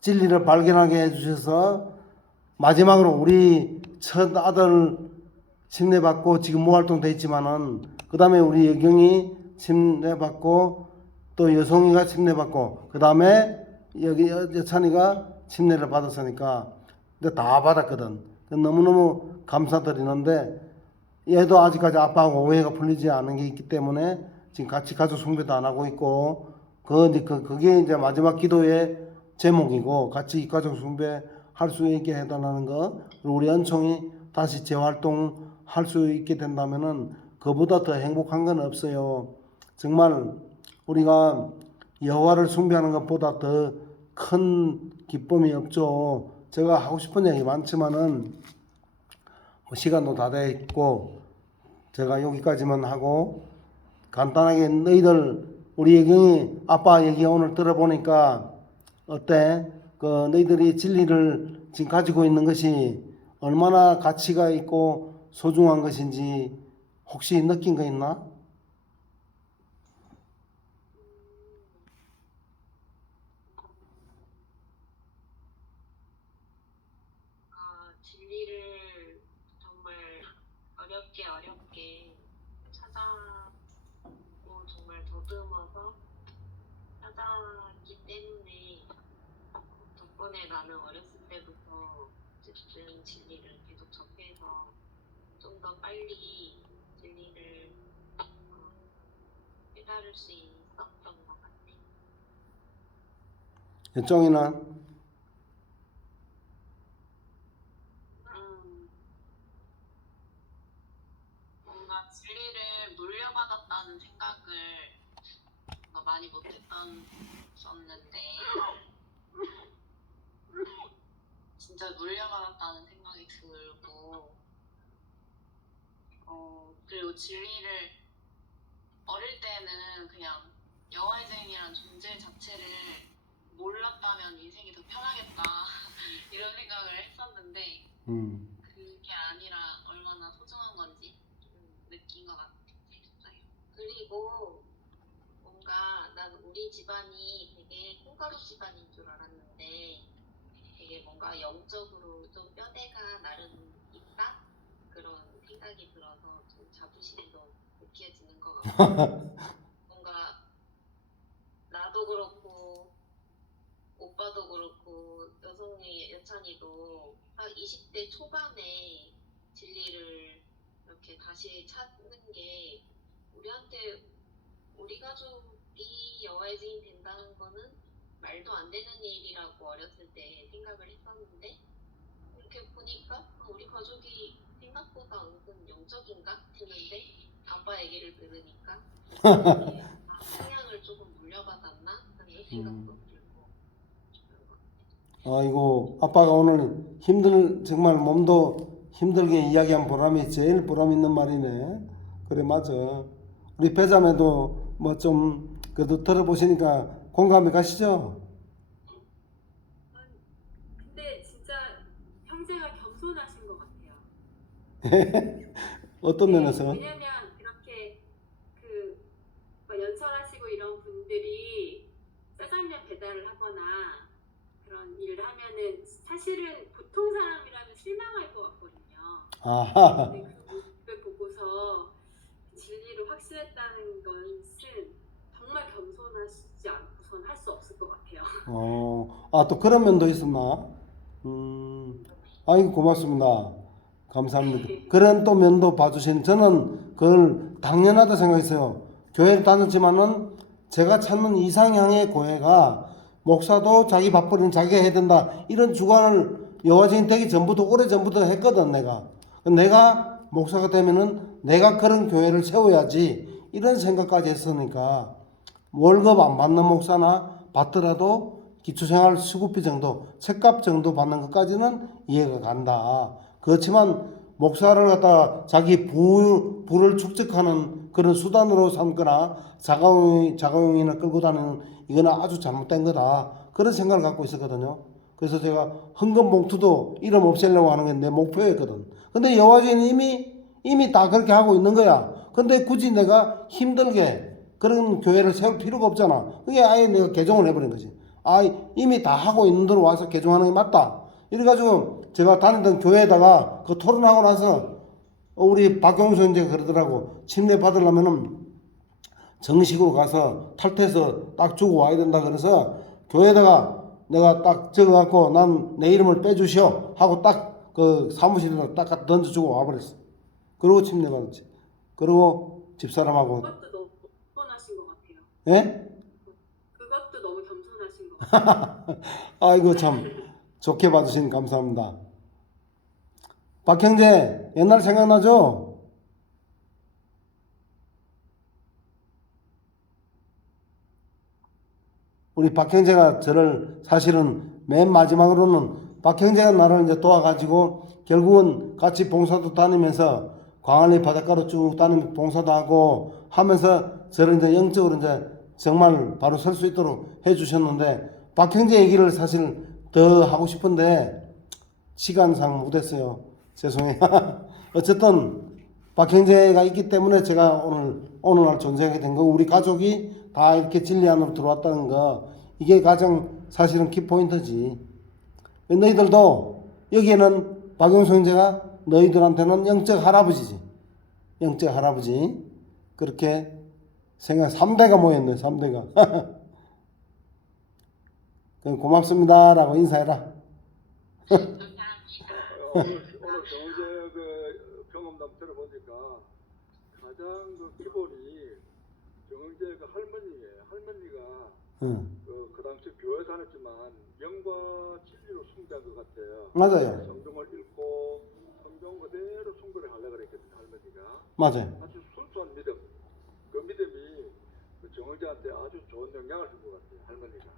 진리를 발견하게 해주셔서 마지막으로 우리 첫 아들 침례받고 지금 무활동 돼 있지만은 그 다음에 우리 여경이 침례받고 또 여송이가 침례받고 그 다음에 여기 여찬이가 침례를 받았으니까 근데 다 받았거든. 너무너무 감사드리는데 얘도 아직까지 아빠하고 오해가 풀리지 않은 게 있기 때문에 지금 같이 가족 숭배도 안 하고 있고 그게 이제 마지막 기도의 제목이고 같이 가족 숭배 할 수 있게 해달라는 거 그리고 우리 은총이 다시 재활동 할 수 있게 된다면은 그보다 더 행복한 건 없어요. 정말 우리가 여호와를 숭배하는 것보다 더 큰 기쁨이 없죠. 제가 하고 싶은 얘기 많지만은 시간도 다 돼 있고 제가 여기까지만 하고 간단하게 너희들 우리 예경이 아빠 얘기 오늘 들어보니까 어때? 그 너희들이 진리를 지금 가지고 있는 것이 얼마나 가치가 있고 소중한 것인지 혹시 느낀 거 있나? 진리를 정말 어렵게 찾아고 정말 더듬어서 찾아왔기 때문에 덕분에 나는 어렸을 때부터 어쨌든 진리를 계속 접해서 좀 더 빨리 진리를 깨달을 수 있었던 것 같아. 쫑이나 뭔가 진리를 물려받았다는 생각을 많이 못했었는데 진짜 물려받았다는 생각이 들고 그리고 진리를 어릴 때는 그냥 여호와의증이라는 존재 자체를 몰랐다면 인생이 더 편하겠다 이런 생각을 했었는데 그게 아니라 얼마나 소중한 건지 느낀 것 같아요. 그리고 뭔가 난 우리 집안이 되게 콩가루 집안인 줄 알았는데 되게 뭔가 영적으로 좀 뼈대가 나름 있다? 그런 생각이 들어서 좀 자부심도 느껴지는 것 같고 뭔가 나도 그렇고 오빠도 그렇고 여성이 여찬이도 딱 20대 초반에 진리를 이렇게 다시 찾는 게 우리한테 우리 가족이 여호와의 증인 된다는 거는 말도 안 되는 일이라고 어렸을 때 생각을 했었는데 이렇게 보니까 우리 가족이 생각보다 은근 영적인가 드는데 아빠 얘기를 들으니까 이게 성향을 조금 물려받았나 하는 생각도 들고 그런 것 아이고 아빠가 오늘 정말 몸도 힘들게 이야기한 보람이 제일 보람 있는 말이네. 그래 맞아. 우리 배자매도 뭐 좀 그래도 들어보시니까 공감이 가시죠? 근데 진짜 형제가 겸손하신 것 같아요. 어떤 면에서? 왜냐면 이렇게 막 연설하시고 이런 분들이 짜장면 배달을 하거나 그런 일을 하면은 사실은 보통 사람이라면 실망할 것 같거든요. 아하. 근데 그 모습을 보고서 진리를 확신했다는 것은 정말 겸손하시지 않고선 할 수 없을 것 같아요. 또 그런 면도 있었나? 아이고, 고맙습니다. 감사합니다. 그런 또 면도 봐주신, 저는 그걸 당연하다 생각했어요. 교회를 다녔지만은 제가 찾는 이상향의 교회가 목사도 자기 밥벌이는 자기가 해야 된다. 이런 주관을 여호와증인 되기 전부터, 오래전부터 했거든, 내가. 내가 목사가 되면은 내가 그런 교회를 세워야지. 이런 생각까지 했으니까 월급 안 받는 목사나 받더라도 기초생활 수급비 정도, 책값 정도 받는 것까지는 이해가 간다. 그렇지만 목사를 갖다 자기 부를 축적하는 그런 수단으로 삼거나 자가용이나 끌고 다니는 이거는 아주 잘못된 거다. 그런 생각을 갖고 있었거든요. 그래서 제가 헌금 봉투도 이름 없애려고 하는 게 내 목표였거든. 근데 여호와주인이 이미 다 그렇게 하고 있는 거야. 근데 굳이 내가 힘들게 그런 교회를 세울 필요가 없잖아. 그게 아예 내가 개종을 해버린 거지. 이미 다 하고 있는 대로 와서 개종하는 게 맞다. 이래가지고 제가 다니던 교회에다가 그 토론하고 나서 우리 박경수 형제가 그러더라고. 침례 받으려면은 정식으로 가서 탈퇴해서 딱 주고 와야 된다. 그래서 교회에다가 내가 딱 적어갖고 난 내 이름을 빼주시오 하고 딱 그 사무실에다 딱 갖다 던져주고 와버렸어. 그러고 침례 받았지. 그리고 집사람하고. 그것도 너무 겸손하신 것 같아요. 예? 그것도 너무 겸손하신 것 같아요. 아이고 참 좋게 봐주신 감사합니다. 박 형제 옛날 생각나죠? 우리 박 형제가 저를 사실은 맨 마지막으로는 박 형제가 나를 이제 도와가지고 결국은 같이 봉사도 다니면서 광안리 바닷가로 쭉 다니면서 봉사도 하고 하면서 저를 이제 영적으로 이제 정말 바로 설 수 있도록 해주셨는데 박 형제 얘기를 사실 더 하고 싶은데 시간상 못했어요. 죄송해요. 어쨌든 박 형제가 있기 때문에 제가 오늘날 존재하게 된 거고 우리 가족이 다 이렇게 진리 안으로 들어왔다는 거 이게 가장 사실은 키포인트지. 너희들도 여기에는 박영수 형제가 너희들한테는 영적 할아버지지. 영적 할아버지. 그렇게 생각 3대가 모였네. 3대가. 그럼 고맙습니다라고 인사해라. 오늘 정제 그 경험담 들어보니까 가장 그 기본이 정제 그 할머니예요. 할머니가 응. 그 당시 교회 다녔지만 영과 진리로 숭배한 것 같아요. 맞아요. 성경을 읽고 성경 그대로 숭배를 하려고 그랬거든요. 할머니가 맞아요. 아주 순수한 믿음. 그 믿음이 그 정의자한테 아주 좋은 영향을 준 것 같아요. 할머니가.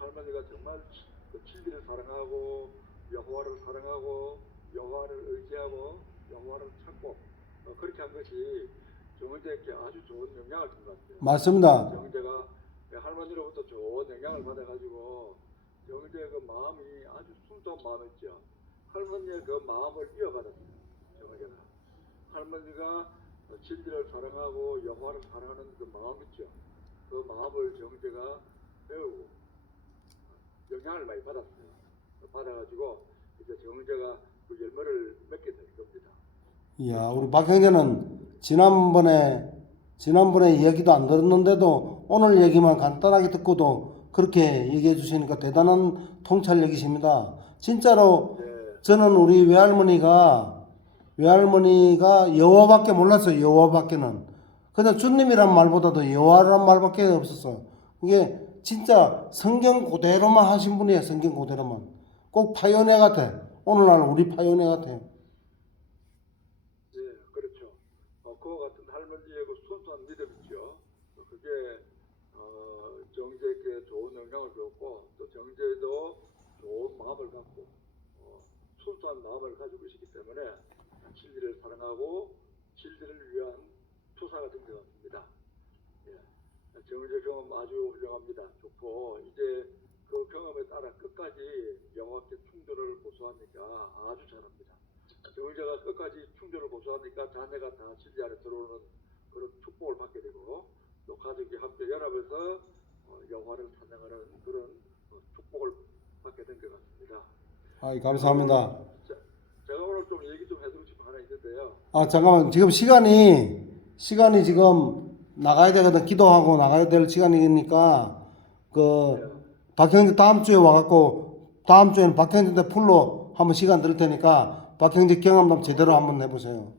할머니가 정말 그 진리를 사랑하고 여호와를 사랑하고 여호와를 의지하고 여호와를 찾고 그렇게 한 것이 정의자에게 아주 좋은 영향을 준 것 같아요. 맞습니다. 정의자가 할머니로부터 좋은 영향을 받아가지고 정의자의 그 마음이 아주 순수한 마음이었죠. 할머니의 그 마음을 이어받았어요. 정의자가. 할머니가 진리를 사랑하고 여호와를 사랑하는 그 마음 있죠. 그 마음을 정의자가 배우고 영향을 많이 받았어요. 받아가지고 이제 정의자가 그 열매를 맺게 될 겁니다. 이야, 우리 박 형제는 지난번에 이야기도 안 들었는데도 오늘 얘기만 간단하게 듣고도 그렇게 얘기해 주시니까 대단한 통찰력이십니다. 진짜로 네. 저는 우리 외할머니가 여호와밖에 몰랐어요. 여호와밖에는. 그냥 주님이란 말보다도 여호와란 말밖에 없었어요. 이게 진짜 성경 그대로만 하신 분이에요. 성경 그대로만. 꼭 파요네 같아. 오늘날 우리 파요네 같아요. 예, 그렇죠. 그와 같은 할머니의 그 순수한 믿음 있죠. 그게 정재에게 좋은 영향을 줬고 또 정재도 좋은 마음을 갖고 순수한 마음을 가지고 계시기 때문에 진리를 사랑하고 진리를 위한 투사가 된 것 같습니다. 예. 정재 경험 아주 훌륭합니다. 좋고 이제 그 경험에 따라 끝까지 영화계 충돌을 고수하니까 아주 잘합니다. 정의자가 끝까지 충돌을 고수하니까 자녀가 다 진리 안에 들어오는 그런 축복을 받게 되고 또 가족이 함께 연합해서 영화를 찬양하는 그런 축복을 받게 된 것 같습니다. 아이, 감사합니다. 제가 오늘 좀 얘기 좀 해드리고 싶은 거 하나 있는데요. 아, 잠깐만. 지금 시간이 지금 나가야 되거든. 기도하고 나가야 될 시간이니까, 박형재 다음 주에 와갖고, 다음 주에는 박형재 풀로 한번 시간 들 테니까, 박형재 경험담 제대로 한번 해보세요.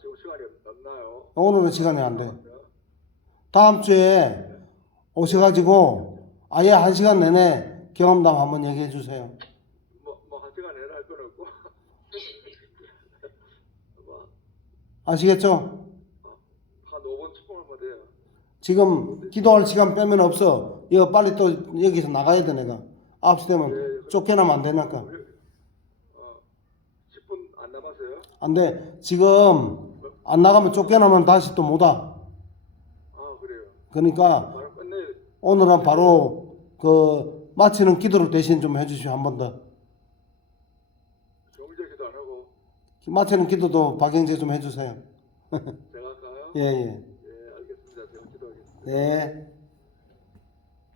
지금 시간이 없나요? 오늘은 시간이 안 돼. 다음 주에 오셔가지고, 아예 1시간 내내 경험담 한번 얘기해 주세요. 한 시간 내내 할 건 없고 뭐, 아시겠죠? 한 5분 10분만 돼요. 지금 기도할 시간 빼면 없어. 이거 빨리 또 여기서 나가야 돼, 내가. 9시 되면 쫓겨나면 안 되니까. 10분 안 남았어요? 안 돼. 지금 안 나가면 쫓겨나면 다시 또 못 와. 그래요. 그러니까 바로 끝내. 오늘은 바로 마치는 기도를 대신 좀 해주시오. 한 번 더. 정의자 기도 안 하고 마치는 기도도 박영재 좀 해주세요. 제가 할까요? 예, 예. 예, 알겠습니다. 제가 기도하겠습니다. 네.